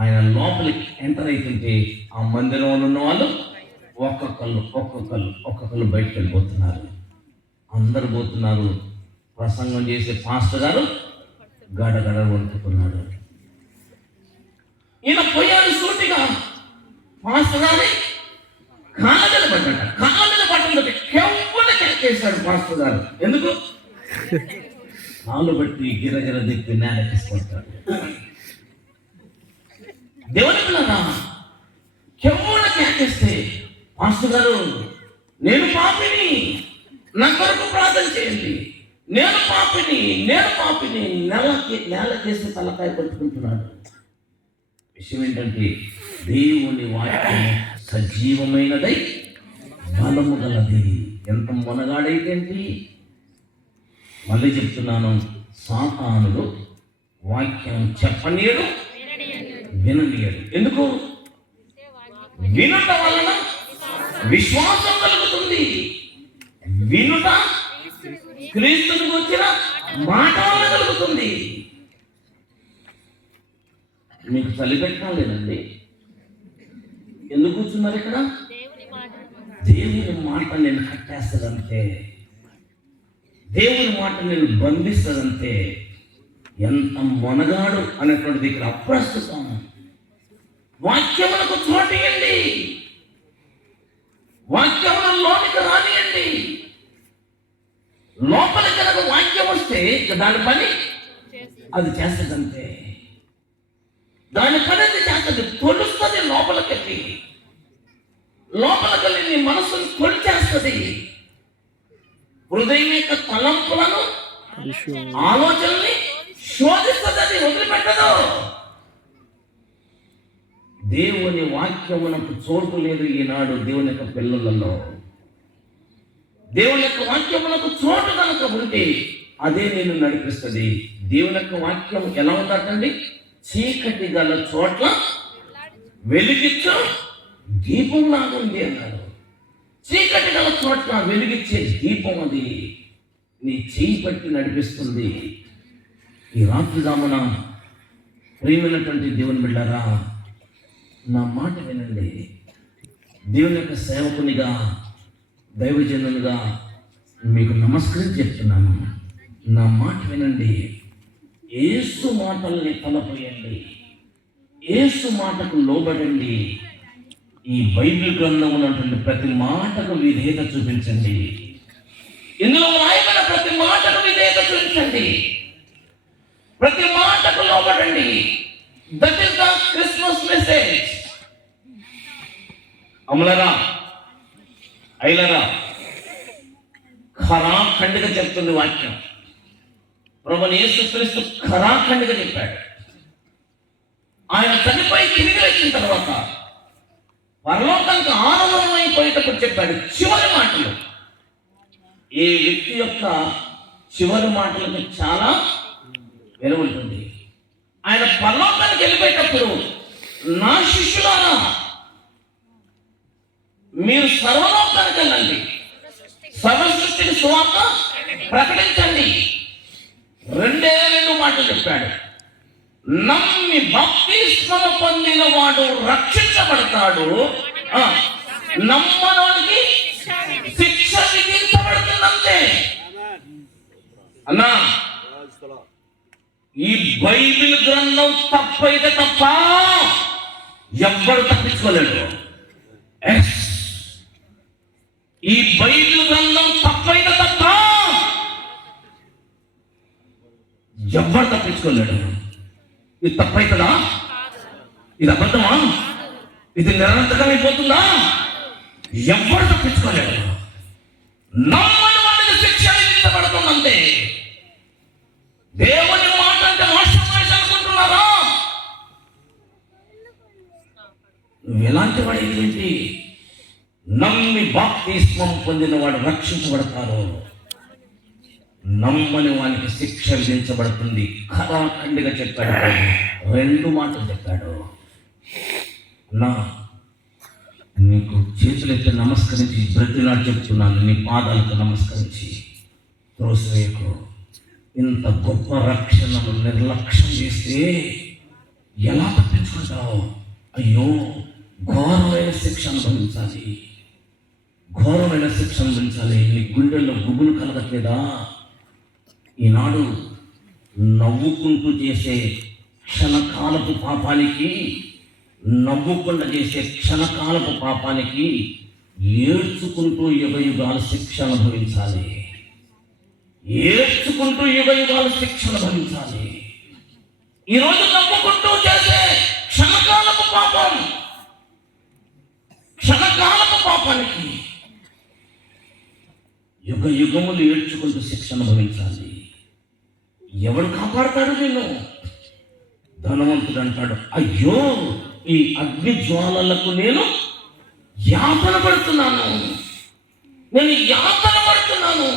ఆయన లోపలికి ఎంటర్ అవుతుంటే ఆ మందిరంలో ఉన్న వాళ్ళు ఒక్కొక్కరు బయటకు వెళ్ళిపోతున్నారు. అందరు పోతున్నారు. ప్రసంగం చేసే పాస్టర్ గారు గడగడ వణుకుతున్నాడు. ఈయన పోయాడు సూటిగా పాస్టర్ గారి కాళ్ళ మీద పట్టడంతో కెవ్వన చేశాడు పాస్టర్ గారు. ఎందుకు? కాళ్ళు బట్టి గిరగిర దిప్పి నేలకిసుకుంటాడు. దేవుని పిల్లరా, కెవ్వన కేకేస్తే పాస్టర్ గారు, నేను పాపిని, నా కొరకు ప్రార్థన చేయండి, నేను పాపిని నేలకేసి తలకాయ పట్టుకుంటున్నాడు. విషయం ఏంటంటే దేవుని వాక్యం సజీవమైనదై బలము గలది. ఎంత మొనగాడైతేంటి? మళ్ళీ చెప్తున్నాను, సాతానుడు వాక్యం చెప్పనీయడు, విననీయడు. ఎందుకు? వినుట వలన విశ్వాసం కలుగుతుంది. వినుట క్రీస్తుని వచ్చిన మాట వలన కలుగుతుంది. మీకు చలి పెట్టాలేనండి. ఎందుకు కూర్చున్నారు ఇక్కడ? దేవుని మాట నేను కట్టేస్తాడంతే, దేవుని మాట నేను బంధిస్తాడంతే. ఎంత మొనగాడు అనేటువంటిది ఇక్కడ అప్రస్తుతం. వాక్యములకు చోటియండి, వాక్యములలోనికి రానియండి. లోపల కనుక వాక్యం వస్తే దాని పని అది చేస్తుందంతే. దాని పని అది చేస్తుంది, తొలుస్తుంది. లోపలికెళ్ళి నీ మనసును తొలిచేస్తుంది. హృదయం యొక్క తలంపులను ఆలోచనని శోధిస్తుంది, అది వదిలిపెట్టదు. దేవుని వాక్యమునకు చోటు లేదు ఈనాడు దేవుని యొక్క పిల్లలలో. దేవుని యొక్క వాక్యమునకు చోటు కనుక ఉంటే అదే నేను నడిపిస్తుంది. దేవుని యొక్క వాక్యం ఎలా ఉందండి? చీకటి గల చోట్ల వెలిగించు దీపం లాగుంది అన్నాడు. చీకటి గల చోట్ల వెలిగించే దీపం అది నీ చేయి పట్టి నడిపిస్తుంది. ఈ రాత్రి జామున ప్రియమైనటువంటి దేవుని బిడ్డలారా, నా మాట వినండి. దేవుని యొక్క సేవకునిగా, దైవజనునిగా మీకు నమస్కరించి చెప్తున్నాను. నా మాట వినండి. యేసు మాటల్ని తలపోయండి, యేసు మాటకు లోబడండి. ఈ బైబిల్ గ్రంథం ఉన్నటువంటి ప్రతి మాటకు విధేయత చూపించండి. ఇందులో రాయబడిన ప్రతి మాటకు విధేయత చూపించండి, ప్రతి మాటకు లోబడండి. That is the Christmas message. అమలరా ఐలరా ఖరాఖండిగా చెప్తుంది వాక్యం. ప్రభువైన యేసుక్రీస్తు ఖరాఖండిగా చెప్పాడు. ఆయన చనిపోయి తిరిగి వచ్చిన తర్వాత పరలోకానికి ఆనందమైపోయేటప్పుడు చెప్పాడు చివరి మాటలు. ఈ వ్యక్తి యొక్క చివరి మాటలకు చాలా విలువ ఉంటుంది. ఆయన పరలోకానికి వెళ్ళిపోయేటప్పుడు, నా శిష్యులారా మీరు సర్వలోకానికి వెళ్ళండి, సర్వ సృష్టికి సువార్త ప్రకటించండి. రెండు మాటలు చెప్పాడు. నమ్మి బాప్తిస్మము పొందిన వాడు రక్షించబడతాడు, నమ్మనోడికి శిక్ష విధించబడుతుందంతే. అన్నా, ఈ బైబిల్ గ్రంథం తప్పైతే తప్ప ఎవ్వరు తప్పించుకోలేడు. ఈ బైబిల్ గ్రంథం తప్పైతే తప్ప ఎవ్వరు తప్పించుకోలేడు. ఇది తప్పైతుందా? ఇది అబద్ధమా? ఇది నిరంతరమైపోతుందా? ఎవ్వరు తప్పించుకోలేరు. నమ్మని వాడికి శిక్ష విధించబడుతుందంటే దేవుని మాట అంటే మోసమాసి అనుకుంటున్నారా? నువ్వు ఎలాంటి వాడు? ఏంటి? నమ్మి బాప్తిస్మం పొందిన వాడు రక్షించబడతారు, నమ్మని వానికి శిక్ష విధించబడుతుంది. ఖరాఖండిగా చెప్పాడు. 2 మాటలు చెప్పాడు. నా నీకు చేతులెత్తి నమస్కరించి బ్రతిలాడు చెప్తున్నాను, నీ పాదాలకు నమస్కరించి త్రోసివేయకు. ఇంత గొప్ప రక్షణను నిర్లక్ష్యం చేస్తే ఎలా తప్పించుకుంటావు? అయ్యో, ఘోరమైన శిక్ష అనుభవించాలి, ఘోరమైన శిక్ష అనుభవించాలి. నీ గుండెల్లో గుబులు కలగట్లేదా? ఈనాడు నవ్వుకుంటూ చేసే క్షణకాలపు పాపానికి, నవ్వుకుండా చేసే క్షణకాలపు పాపానికి ఏడ్చుకుంటూ యుగయుగాలు శిక్ష అనుభవించాలి, ఏడ్చుకుంటూ యుగయుగాలు శిక్ష అనుభవించాలి. ఈరోజు నవ్వుకుంటూ చేసే క్షణకాలపు పాపం, క్షణకాలపు పాపానికి యుగములు ఏడ్చుకుంటూ శిక్ష అనుభవించాలి. ఎవడు కాపాడతాడు నిన్ను? ధనవంతుడు అంటాడు, అయ్యో ఈ అగ్ని జ్వాలలకు నేను యాతన పడుతున్నాను, నేను యాతన పడుతున్నాను,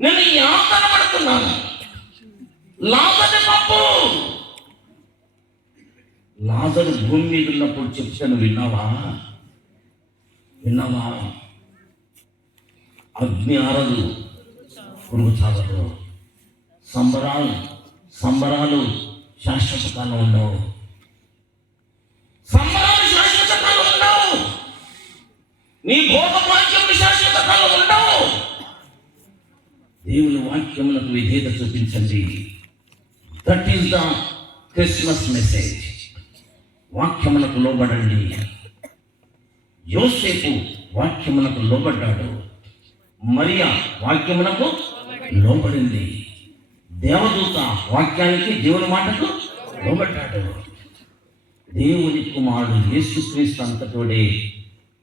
నేను యాతన పడుతున్నాను. లాజరు పాపు, లాజరు భూమి మీద ఉన్నప్పుడు చెప్తాను, విన్నావా? విన్నావా? అగ్ని ఆరదు, పురుగు చావదు. సంబరాలు శాశ్వత కాలం ఉండవు, సంబరాలు శాశ్వత కాలం ఉండవు, నీ భోగభాగ్యములు శాశ్వత కాలం ఉండవు. దేవుని వాక్యములకు విధేయత చూపించండి. That is the Christmas message. వాక్యములకు లోబడండి. యోసేపు వాక్యమునకు లోబడ్డాడు, మరియా వాక్యమునకు లోబడింది, దేవదూత వాక్యానికి, దేవుని మాటకు లోబడ్డాడు. దేవుని కుమారుడు యేసుక్రీస్తు అంతటోడే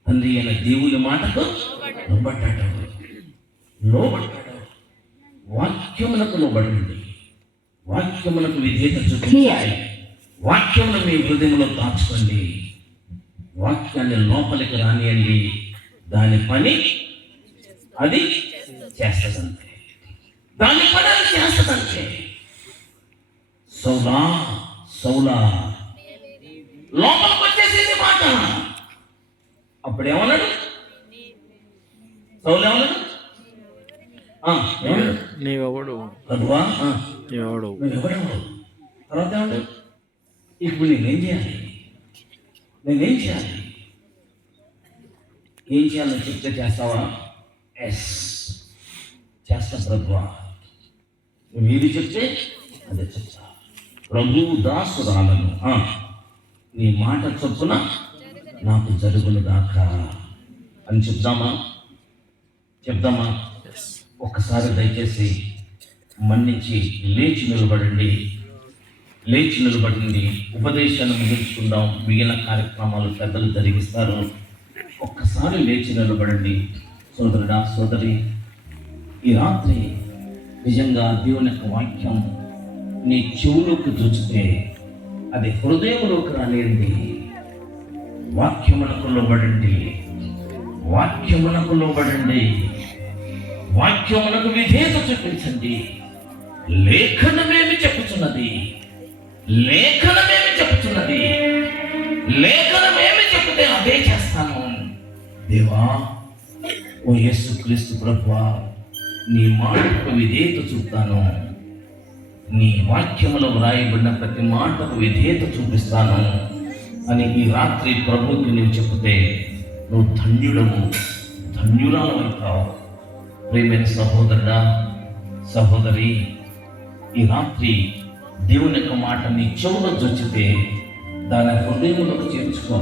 తండ్రి అయిన దేవుని మాటకు లోబడ్డాడు. వాక్యమునకు లోబడండి, వాక్యమునకు విధేయత చూపించాలి. వాక్యమును మీ హృదయంలో దాచుకోండి. వాక్యాన్ని లోపలికి రానియండి, దాని పని అది చేస్తుందంటే, దాని పని అది చేస్తుందంటే. సౌలా సౌలా లోపలికి వచ్చేసింది మాట. అప్పుడు ఏమన్నాడు? సౌలు ఏమన్నాడు? నీవెవడు? ప్రభువా, ఎవడు? నువ్వెవడెవడు? తర్వాత ఏమన్నాడు? ఇప్పుడు నేనేం చేయాలి? నేనేం చేయాలి? ఏం చేయాలని చెప్తే చేస్తావా? ఎస్, చేస్తా ప్రభువా. నువ్వు ఏది చెప్తే అదే చెప్తా. ప్రభు దాసురాలను నీ మాట చొప్పున నాకు జరుగును దాకా అని చెప్దామా? ఒక్కసారి దయచేసి మన్నించి లేచి నిలబడండి. ఉపదేశాన్ని ముగించుకుందాం. మిగిలిన కార్యక్రమాలు పెద్దలు జరిగిస్తారు. ఒక్కసారి లేచి నిలబడండి. సోదరుడా, సోదరి, ఈ రాత్రి నిజంగా దేవుని యొక్క వాక్యం నీ చెవులోకి చూచితే అది హృదయంలోకి రానియండి. వాక్యమునకు లోబడండి, వాక్యమునకు విధేయత చూపించండి. లేఖనమేమి చెప్పుచున్నది? లేఖనమేమి చెప్తే అదే చేస్తాను. దేవా, ఓ యేసుక్రీస్తు ప్రభువా, నీ మాటకు విధేయత చూపుతాను, నీ వాక్యములో వ్రాయబడిన ప్రతి మాటకు విధేయత చూపిస్తాను అని ఈ రాత్రి ప్రభువుకి నువ్వు చెప్తే నువ్వు ధన్యురాలవుతావు. ప్రియమైన సహోదరుడా, సహోదరి, ఈ రాత్రి దేవుని యొక్క మాట నీ చెవులో చొచ్చితే దాని హృదయంలోకి చేర్చుకో.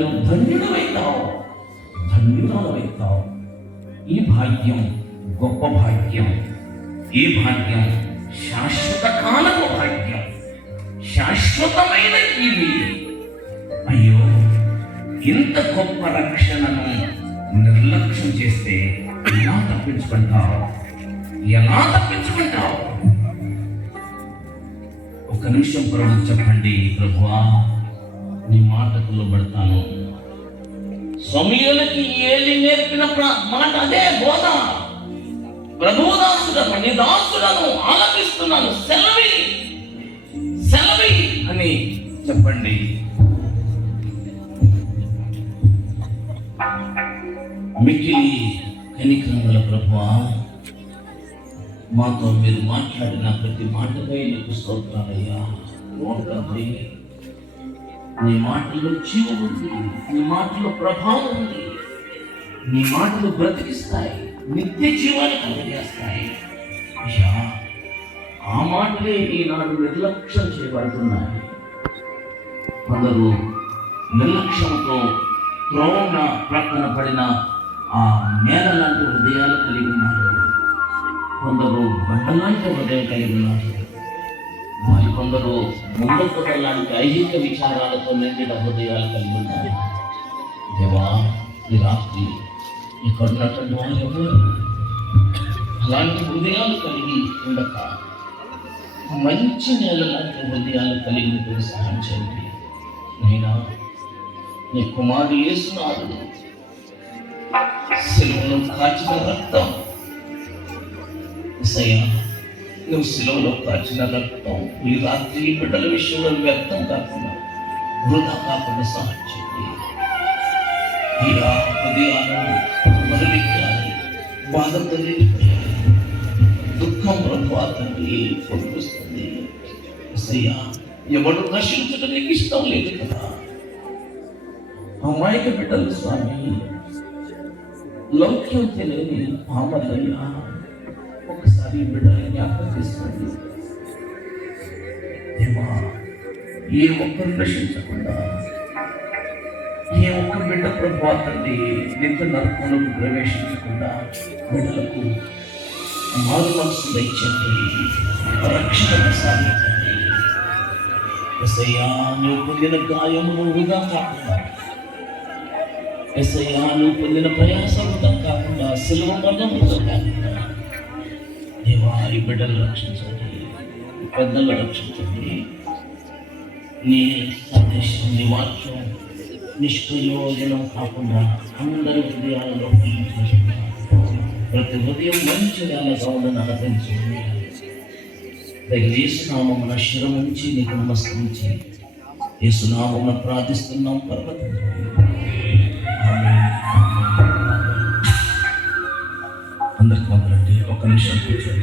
నువ్వు ధన్యురాలవుతావు. ఈ భాగ్యం గొప్ప భాగ్యం. ఈ భాగ్యం శాశ్వత కాలపు భాగ్యం, శాశ్వతమైన ఇవి. అయ్యో, ఇంత గొప్ప రక్షణను నిర్లక్ష్యం చేస్తే ఎలా తప్పించుకుంటావు? ఎలా తప్పించుకుంటావు? ఒక్క నిమిషం ప్రభు చెప్పండి, ప్రభువా నీ మాటకు లోబడతాను. సమూయేలుకి ఏలి నేర్పిన మాట అదే బోధ. ప్రభువు దాసుడను, నీ దాసుడను ఆలపిస్తున్నాను, సెలవి సెలవి అని చెప్పండి. మిక్కిలి కనికరముల ప్రభువా, మాతో మీరు మాట్లాడిన ప్రతి మాటపై నీకు స్తోత్రాలయ్యా. తండ్రి, నీ మాటలో జీవం ఉంది, నీ మాటలో ప్రభావం ఉంది, నీ మాటలు బ్రతికిస్తాయి, నిత్య జీవాన్ని కలిగేస్తాయి. అయ్యా, ఆ మాటలే ఈనాడు నిర్లక్ష్యం చేయబడుతున్నాయి. కొందరు నిర్లక్ష్యంతో త్రోవన ప్రక్కన పడిన ఆ నేల లాంటి హృదయాలు కలిగి ఉన్నారు. కొందరు బండలాంటి హృదయం కలిగి ఉన్నారు. కొందరు ముందు లాంటి ఐహిక విచారాలతో నిండిన హృదయాలు కలిగి ఉన్నారు. దేవా, ఈ రాత్రి ఇక్కడ ఉన్నటువంటి వాళ్ళు ఎవరు అలాంటి హృదయాలు కలిగి ఉండక మంచి నేల లాంటి హృదయాలు కలిగి ఉంటే సహాయం చేయండి. నైనా నీ కుమారుడు యేసునాథుడు శిలువలో కాచిన రక్తం, యేసయ్యా, నువ్వు శిలువలో కాచిన రక్తం ఈ రాత్రి బిడ్డల విషయంలో వ్యర్థం కాకుండా, వృధా కాకుండా సహాయం చేయండి. అయ్యా, హృదయాలను మరలిక్కాలి, బాధతో నిండిపోయాలి, దుఃఖం ప్రభు తండ్రి పొందుస్తుంది. యేసయ్యా, ఎవడు నశించడం నీకు ఇష్టం లేదు కదా. అమాయక బిడ్డలు స్వామి, లౌక్యం తెలియని పామర్లయ్యా, ఒకసారి బిడ్డలు జ్ఞాపకం చేసుకోండి. దేవా, ఏ ఒక్కరు రక్షించకుండా, ఏ ఒక్క బిడ్డ ప్రభాతండి నిత్య నరకంలోకి ప్రవేశించకుండా బిడ్డలకు మారు మనసు దయచండి, రక్షణ సాధించండి. యేసయ్యా, నువ్వు పొందిన గాయమును వృధా కాకుండా, యేసయ్యా, నువ్వు పొందిన ప్రయాసం వృధా కాకుండా, సిలువ మరణం వృధా కాకుండా, దేవా ఈ బిడ్డలు రక్షించండి, పెద్దలు రక్షించండి. నీ సందేశం, నీ వాక్యం నిష్ప్రయోజనం కాకుండా అందరి హృదయాలలో ప్రతి హృదయం మంచి వేళగా ఉందని అలపించండి. యేసునామమున శిరం నుంచి నీకు నమస్కరించి యేసునామమున ప్రార్థిస్తున్నాం పర్వతం. అందరికి మొదలండి, ఒక్క నిమిషం కూర్చోండి.